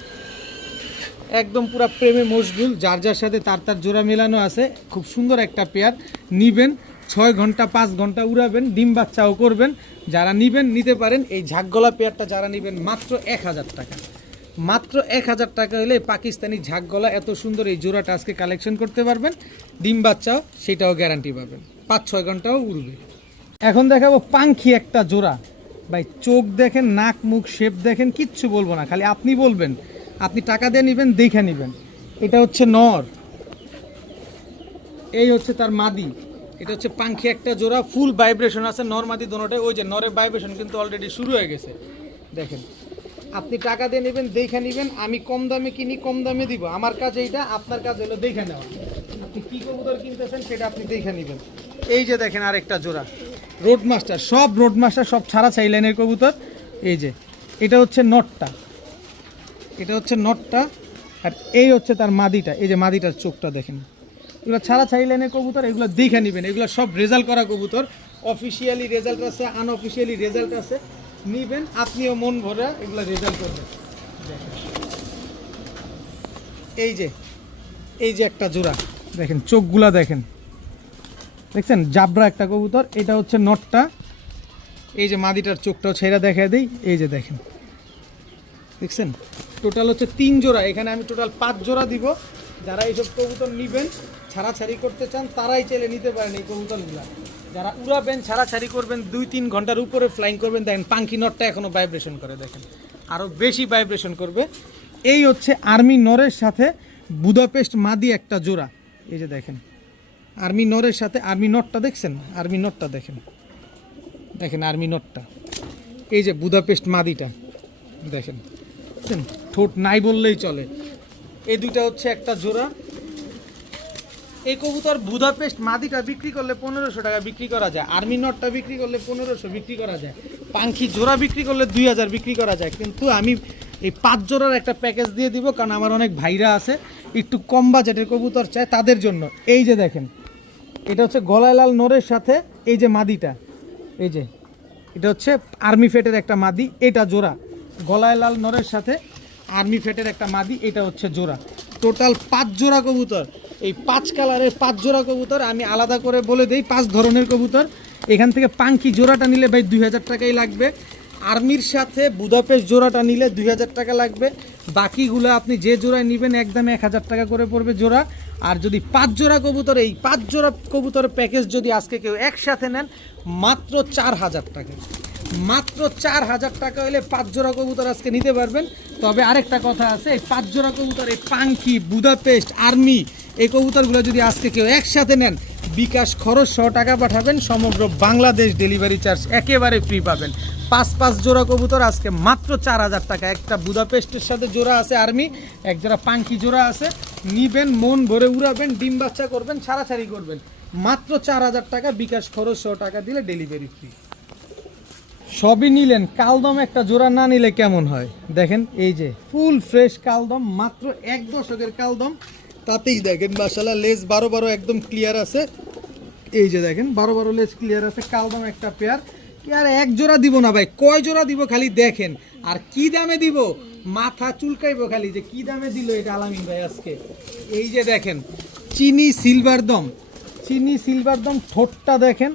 একদম পুরা প্রেমে মশগুল, যার যার সাথে তার তার জোড়া মেলানো আছে। খুব সুন্দর একটা পেয়ার, নিবেন 6 ঘন্টা 5 ঘন্টা উড়াবেন, ডিম বাচ্চাও করবেন। যারা নিবেন নিতে পারেন। এই ঝাঁকগলা পেয়ারটা যারা নিবেন মাত্র 1000 টাকা, মাত্র 1000 টাকা হলে পাকিস্তানি ঝাঁকগলা এত সুন্দর এই জোড়াটা আজকে কালেকশন করতে পারবেন। ডিম বাচ্চাও সেটাও গ্যারান্টি পাবেন, 5-6 ঘন্টাও উড়বে। এখন দেখাবো পাঙ্খি একটা জোড়া ভাই, চোখ দেখেন, নাক মুখ শেপ দেখেন, কিচ্ছু বলবো না, খালি আপনি বলবেন, আপনি টাকা দিয়ে নেবেন, দেখে নেবেন। এটা হচ্ছে নর, এই হচ্ছে তার মাদি। এটা হচ্ছে পাঙ্খি একটা জোড়া, ফুল ভাইব্রেশন আছে নর মাদি দোনোটাই। ওই যে নরের ভাইব্রেশন কিন্তু অলরেডি শুরু হয়ে গেছে দেখেন। আপনি টাকা দিয়ে নেবেন, দেখে নেবেন। আমি কম দামে কিনি, কম দামে দিব, আমার কাজ এইটা, আপনার কাজ হলো দেখে নেওয়া। আপনি কী কবুতর কিনতেছেন সেটা আপনি দেখে নেবেন। এই যে দেখেন আরেকটা জোড়া রোড মাস্টার, সব রোড মাস্টার, সব ছাড়া ছাই লাইনের কবুতর। এই যে এটা হচ্ছে নটটা, এটা হচ্ছে নটটা, আর এই হচ্ছে তার মাদিটা। এই যে মাদিটার চোখটা দেখেন। এগুলো ছাড়া ছাই লাইনের কবুতর, এগুলো দেখে নেবেন। এগুলো সব রেজাল্ট করা কবুতর, অফিসিয়ালি রেজাল্ট আছে, আনঅফিসিয়ালি রেজাল্ট আছে। নিবেন, আপনিও মন ভরে এগুলো রেজাল্ট করবেন। এই যে এই যে একটা জোড়া দেখেন, চোখগুলা দেখেন, দেখছেন জাবরা একটা কবুতর। এটা হচ্ছে নটটা, এই যে মাদিটার চোখটাও ছেড়া দেখা দেই। এই যে দেখেন, দেখছেন টোটাল হচ্ছে 3 জোড়া। এখানে আমি টোটাল 5 জোড়া দিব। যারা এইসব কবুতর নিবেন, ছাড়াছাড়ি করতে চান, তারাই চাইলে নিতে পারেন এই কবুতরগুলো। যারা উড়াবেন, ছাড়াছাড়ি করবেন, 2-3 ঘন্টার উপরে ফ্লাইং করবেন, দেখেন পাঙ্কি নটটা এখনও ভাইব্রেশন করে, দেখেন আরও বেশি ভাইব্রেশন করবে। এই হচ্ছে আর্মি নরের সাথে বুদাপেস্ট মাদি একটা জোড়া। এই যে দেখেন আর্মি নরের সাথে আর্মি নটটা দেখছেন, আর্মি নটটা দেখেন, দেখেন আর্মি নটটা। এই যে বুদাপেস্ট মাদিটা দেখেন, দেখছেন ঠোঁট নাই বললেই চলে। এই দুইটা হচ্ছে একটা জোড়া। এই কবুতর বুদাপেস্ট মাদিটা বিক্রি করলে 1500 টাকা বিক্রি করা যায়, আর্মি নটটা বিক্রি করলে 1500 বিক্রি করা যায়, পাঙ্খি জোড়া বিক্রি করলে 2000 বিক্রি করা যায়। কিন্তু আমি এই 5 জোড়ার একটা প্যাকেজ দিয়ে দিব, কারণ আমার অনেক ভাইরা আছে একটু কম বাজেটের কবুতর চায়, তাদের জন্য। এই যে দেখেন, এটা হচ্ছে গলায় লাল নরের সাথে এই যে মাদিটা। এই যে এটা হচ্ছে আর্মি ফেটের একটা মাদি, এটা জোড়া। গলায় লাল নরের সাথে আর্মি ফেটের একটা মাদি, এটা হচ্ছে জোড়া। টোটাল 5 জোড়া কবুতর। এই 5 কালারের 5 জোড়া কবুতর আমি আলাদা করে বলে দেই, 5 ধরনের কবুতর। এখান থেকে পাঙ্কি জোড়াটা নিলে ভাই 2000 টাকাই লাগবে। আর্মির সাথে বুদাপেস্ট জোড়াটা নিলে 2000 টাকা লাগবে। বাকিগুলো আপনি যে জোড়ায় নেবেন একদম 1000 টাকা করে পড়বে জোড়া। আর যদি 5 জোড়া কবুতর, এই 5 জোড়া কবুতরের প্যাকেজ যদি আজকে কেউ একসাথে নেন, মাত্র 4000 টাকা, মাত্র 4000 টাকা হলে 5 জোড়া কবুতর আজকে নিতে পারবেন। তবে আরেকটা কথা আছে, এই 5 জোড়া কবুতর, এই পাঙ্কি, বুদাপেস্ট, আর্মি, এই কবুতরগুলো যদি আজকে কেউ একসাথে নেন, বিকাশ খরচ 100 টাকা পাঠাবেন, সমগ্র বাংলাদেশ ডেলিভারি চার্জ একেবারে ফ্রি পাবেন। 5 জোড়া কবুতর আজকে মাত্র 4000 টাকা। একটা বুদাপেস্টের সাথে জোড়া আছে আর্মি, এক জোড়া পাঙ্কি জোড়া আছে। নিবেন, মন ভরে উড়াবেন, ডিম বাচ্চা করবেন, ছাড়াছাড়ি করবেন, মাত্র 4000 টাকা, বিকাশ খরচ 100 টাকা দিলে ডেলিভারি ফ্রি। সবই নিলেন, কালদম একটা জোড়া না নিলে কেমন হয়? দেখেন এই যে ফুল ফ্রেশ কালদম, মাত্র 1 দশকের কালদম। তাতেই দেখেন মাশাআল্লাহ লেজ 12 একদম ক্লিয়ার আছে। এই যে দেখেন 12 লেজ ক্লিয়ার আছে। কালদম একটা পেয়ার। কি আর 1 জোড়া দিব না ভাই, কয় জোড়া দিব খালি দেখেন। আর কি দামে দিব, মাথা চুলকাইবো খালি যে কি দামে দিল এটা আলামিন ভাই আজকে। এই যে দেখেন চিনি সিলভার দম, চিনি সিলভার দম, ঠোঁটটা দেখেন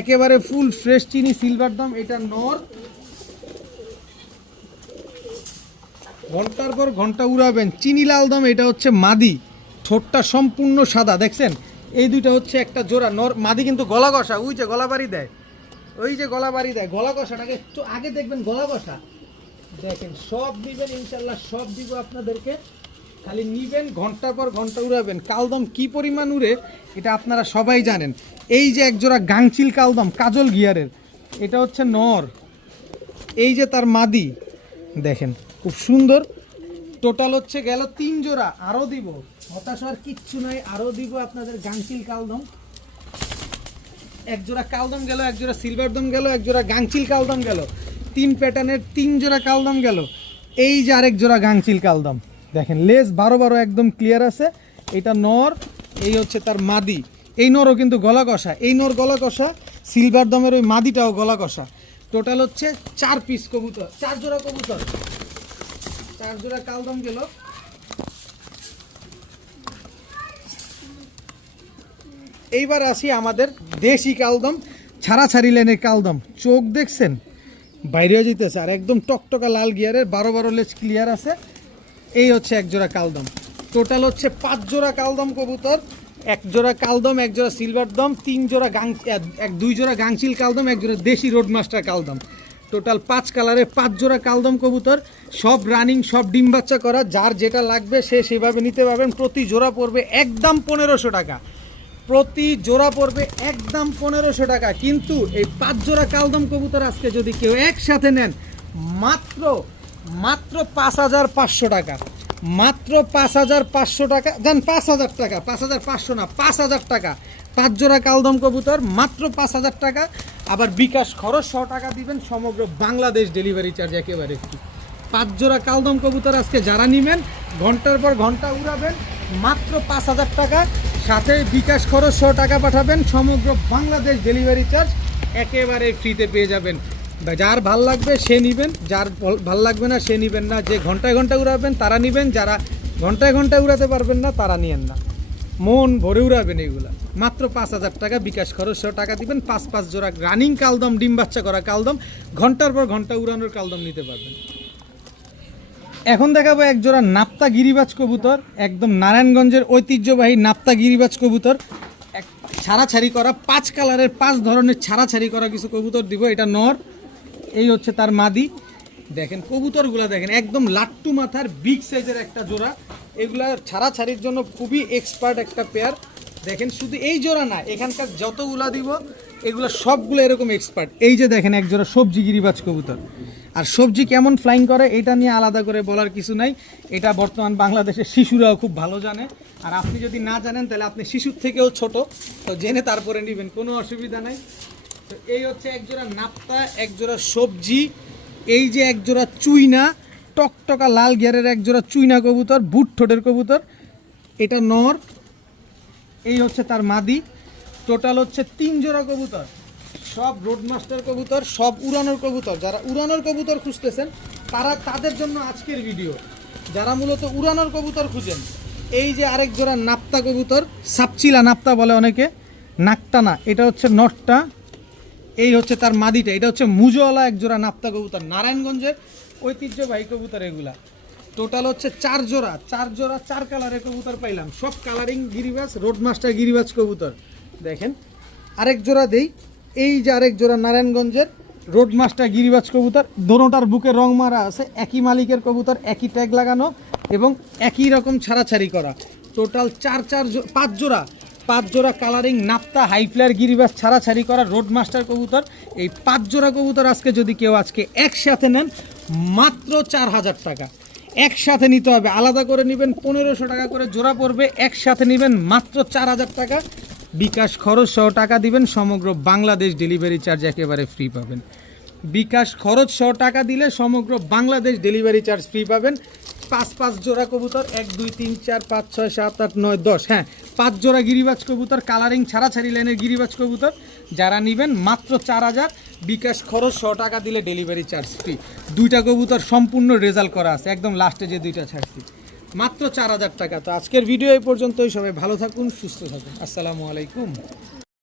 একেবারে ফুল ফ্রেশ চিনি সিলভার দম। এটা নর, ঘন্টার পর ঘন্টা উড়াবেন। চিনি লাল দম, এটা হচ্ছে মাদি, ঠোঁটটা সম্পূর্ণ সাদা দেখছেন। এই দুইটা হচ্ছে একটা জোড়া নর মাদি, কিন্তু গলা কষা, ওই যে গলা বাড়ি দেয়, ওই যে গলা বাড়ি দেয়, গলা কষাটাকে একটু আগে দেখবেন, গলা কষা দেখেন। সব দিবেন ইনশাল্লাহ, সব দিব আপনাদেরকে, খালি নিবেন, ঘন্টার পর ঘন্টা উড়াবেন। কালদম কি পরিমাণ উড়ে এটা আপনারা সবাই জানেন। এই যে এক জোড়া গাংচিল কালদম কাজল গিয়ারের, এটা হচ্ছে নর, এই যে তার মাদি দেখেন খুব সুন্দর। টোটাল হচ্ছে গেল 3 জোড়া, আরও দিব, হতাশ হওয়ার কিচ্ছু নাই, আরও দিব আপনাদের গাংচিল কালদম। এক জোড়া কালদম গেল, এক জোড়া সিলভার দম গেল, এক জোড়া গাংচিল কালদম গেল, 3 প্যাটার্নের 3 জোড়া কালদম গেল। এই যে আরেক জোড়া গাংচিল কালদম দেখেন, লেজ 12 একদম ক্লিয়ার আছে। এটা নর, এই হচ্ছে তার মাদি। এই নরও কিন্তু গলা কষা, এই নর গলা কষা। সিলভার দমের ওই মাদিটাও গলা কষা। টোটাল হচ্ছে 4 পিস কবুতর, 4 জোড়া কবুতর, 4 জোড়া কালদম গেল। এইবার আসি আমাদের দেশি কালদম, ছাড়াছাড়ি লেনের কালদম। চোখ দেখছেন বাইরে যেতেছে, আর একদম টকটকা লাল গিয়ারের 12 লেজ ক্লিয়ার আছে। এই হচ্ছে এক জোড়া কালদম। টোটাল হচ্ছে 5 জোড়া কালদম কবুতর, 1 জোড়া কালদম, 1 জোড়া সিলভার দম, 3 জোড়া 2 জোড়া গাংচিল কালদম, 1 জোড়া দেশি রোডমাস্টার কালদম। টোটাল 5 কালারে 5 জোড়া কালদম কবুতর, সব রানিং, সব ডিম বাচ্চা করা। যার যেটা লাগবে সে সেভাবে নিতে পারবেন। প্রতি জোড়া পড়বে একদম 1500 টাকা, প্রতি জোড়া পড়বে একদম 1500 টাকা। কিন্তু এই 5 জোড়া কালদম কবুতর আজকে যদি কেউ একসাথে নেন মাত্র 5500 টাকা, মাত্র 5500 টাকা, জান 5000 টাকা, 5500 না 5000 টাকা। 5 জোড়া কালদম কবুতর মাত্র 5000 টাকা। আবার বিকাশ খরচ 100 টাকা দিবেন, সমগ্র বাংলাদেশ ডেলিভারি চার্জ একেবারে ফ্রি। 5 জোড়া কালদম কবুতর আজকে যারা নেবেন ঘন্টার পর ঘন্টা উড়াবেন মাত্র 5000 টাকা, সাথে বিকাশ খরচ 100 টাকা পাঠাবেন, সমগ্র বাংলাদেশ ডেলিভারি চার্জ একেবারে ফ্রিতে পেয়ে যাবেন। যার ভাল লাগবে সে নেবেন, যার ভাল লাগবে না সে নেবেন না। যে ঘন্টায় ঘন্টা উড়াবেন তারা নেবেন, যারা ঘন্টায় ঘন্টায় উড়াতে পারবেন না তারা নিয়েন না। মন ভরে উড়াবেন এইগুলা। মাত্র 5000 টাকা বিকাশ খরচ 100 টাকা দিবেন। 5 জোড়া রানিং কালদম, ডিম বাচ্চা করা কালদম, ঘন্টার পর ঘন্টা উড়ানোর কালদম নিতে পারবেন। এখন দেখাবো এক জোড়া নাপ্তা গিরিবাজ কবুতর, একদম নারায়ণগঞ্জের ঐতিহ্যবাহী নাপ্তা গিরিবাজ কবুতর। ছাড়াছাড়ি করা 5 কালারের 5 ধরনের ছাড়াছাড়ি করা কিছু কবুতর দিব। এটা নর, এই হচ্ছে তার মাদি। দেখেন কবুতরগুলা দেখেন, একদম লাট্টু মাথার বিগ সাইজের একটা জোড়া। এগুলা ছাড়াছাড়ির জন্য খুবই এক্সপার্ট একটা পেয়ার। দেখেন শুধু এই জোড়া না, এখানকার যতগুলা দিব এগুলো সবগুলো এরকম এক্সপার্ট। এই যে দেখেন এক জোড়া সবজি গিরিবাজ কবুতর। আর সবজি কেমন ফ্লাইং করে এটা নিয়ে আলাদা করে বলার কিছু নাই, এটা বর্তমান বাংলাদেশের শিশুরাও খুব ভালো জানে। আর আপনি যদি না জানেন তাহলে আপনি শিশুর থেকেও ছোট, তো জেনে তারপরে নেবেন, কোনো অসুবিধা নাই। তো এই হচ্ছে এক জোড়া নাপ্তা, এক জোড়া সবজি। এই যে এক জোড়া চুইনা, টকটকা লাল গিয়ারের এক জোড়া চুইনা কবুতর, বুট ঠোঁটের কবুতর। এটা নর, এই হচ্ছে তার মাদি। টোটাল হচ্ছে 3 জোড়া কবুতর, সব রোডমাস্টার কবুতর, সব উড়ানোর কবুতর। যারা উড়ানোর কবুতর খুঁজতেছেন তাদের জন্য আজকের ভিডিও। যারা মূলত উড়ানোর কবুতর খুঁজেন, এই যে আরেক জোড়া নাপ্তা কবুতর, সাপচিলা নাপ্তা বলে অনেকে, নাকটা না, এটা হচ্ছে নটটা। এই হচ্ছে তার মাদিটা, এটা হচ্ছে মুজওয়ালা এক জোড়া নাপ্তা কবুতর, নারায়ণগঞ্জের ঐতিহ্যবাহী কবুতর এগুলা। টোটাল হচ্ছে 4 জোড়া 4 কালারের কবুতর পাইলাম, সব কালারিং গিরিবাজ, রোডমাস্টার গিরিবাজ কবুতর। দেখেন আরেক জোড়া দেই, এই যে আরেক জোড়া নারায়ণগঞ্জের রোডমাস্টার গিরিবাজ কবুতর। দোনোটার বুকে রং মারা আছে, একই মালিকের কবুতর, একই ট্যাগ লাগানো এবং একই রকম ছাড়াছাড়ি করা। টোটাল 5 জোড়া কালারিং নাপ্তা হাই ফ্লায়ার গিরিবাজ ছাড়াছাড়ি করা রোডমাস্টার কবুতর। এই 5 জোড়া কবুতর আজকে যদি কেউ আজকে একসাথে নেন মাত্র 4000 টাকা। একসাথে নিতে হবে, আলাদা করে নেবেন 1500 টাকা করে জোড়া পড়বে। একসাথে নেবেন মাত্র 4000 টাকা, বিকাশ খরচ 100 টাকা দিবেন, সমগ্র বাংলাদেশ ডেলিভারি চার্জ একেবারে ফ্রি পাবেন। বিকাশ খরচ 100 টাকা দিলে সমগ্র বাংলাদেশ ডেলিভারি চার্জ ফ্রি পাবেন। 5 জোড়া কবুতর, 1 2 3 4 5 6 7 8 9 10, হ্যাঁ 5 জোড়া গিরিবাজ কবুতর, কালারিং ছাড়াছাড়ি লাইনের গিরিবাজ কবুতর। যারা নেবেন মাত্র 4000, বিকাশ খরচ 100 টাকা দিলে ডেলিভারি চার্জ ফ্রি। 2টা কবুতর সম্পূর্ণ রেজাল্ট করা আছে, একদম লাস্টে যে 2টা ছাড়ছি, মাত্র 4000 টাকা। তো আজকের ভিডিও এই পর্যন্তই। সবাই ভালো থাকুন, সুস্থ থাকুন, আসসালামু আলাইকুম।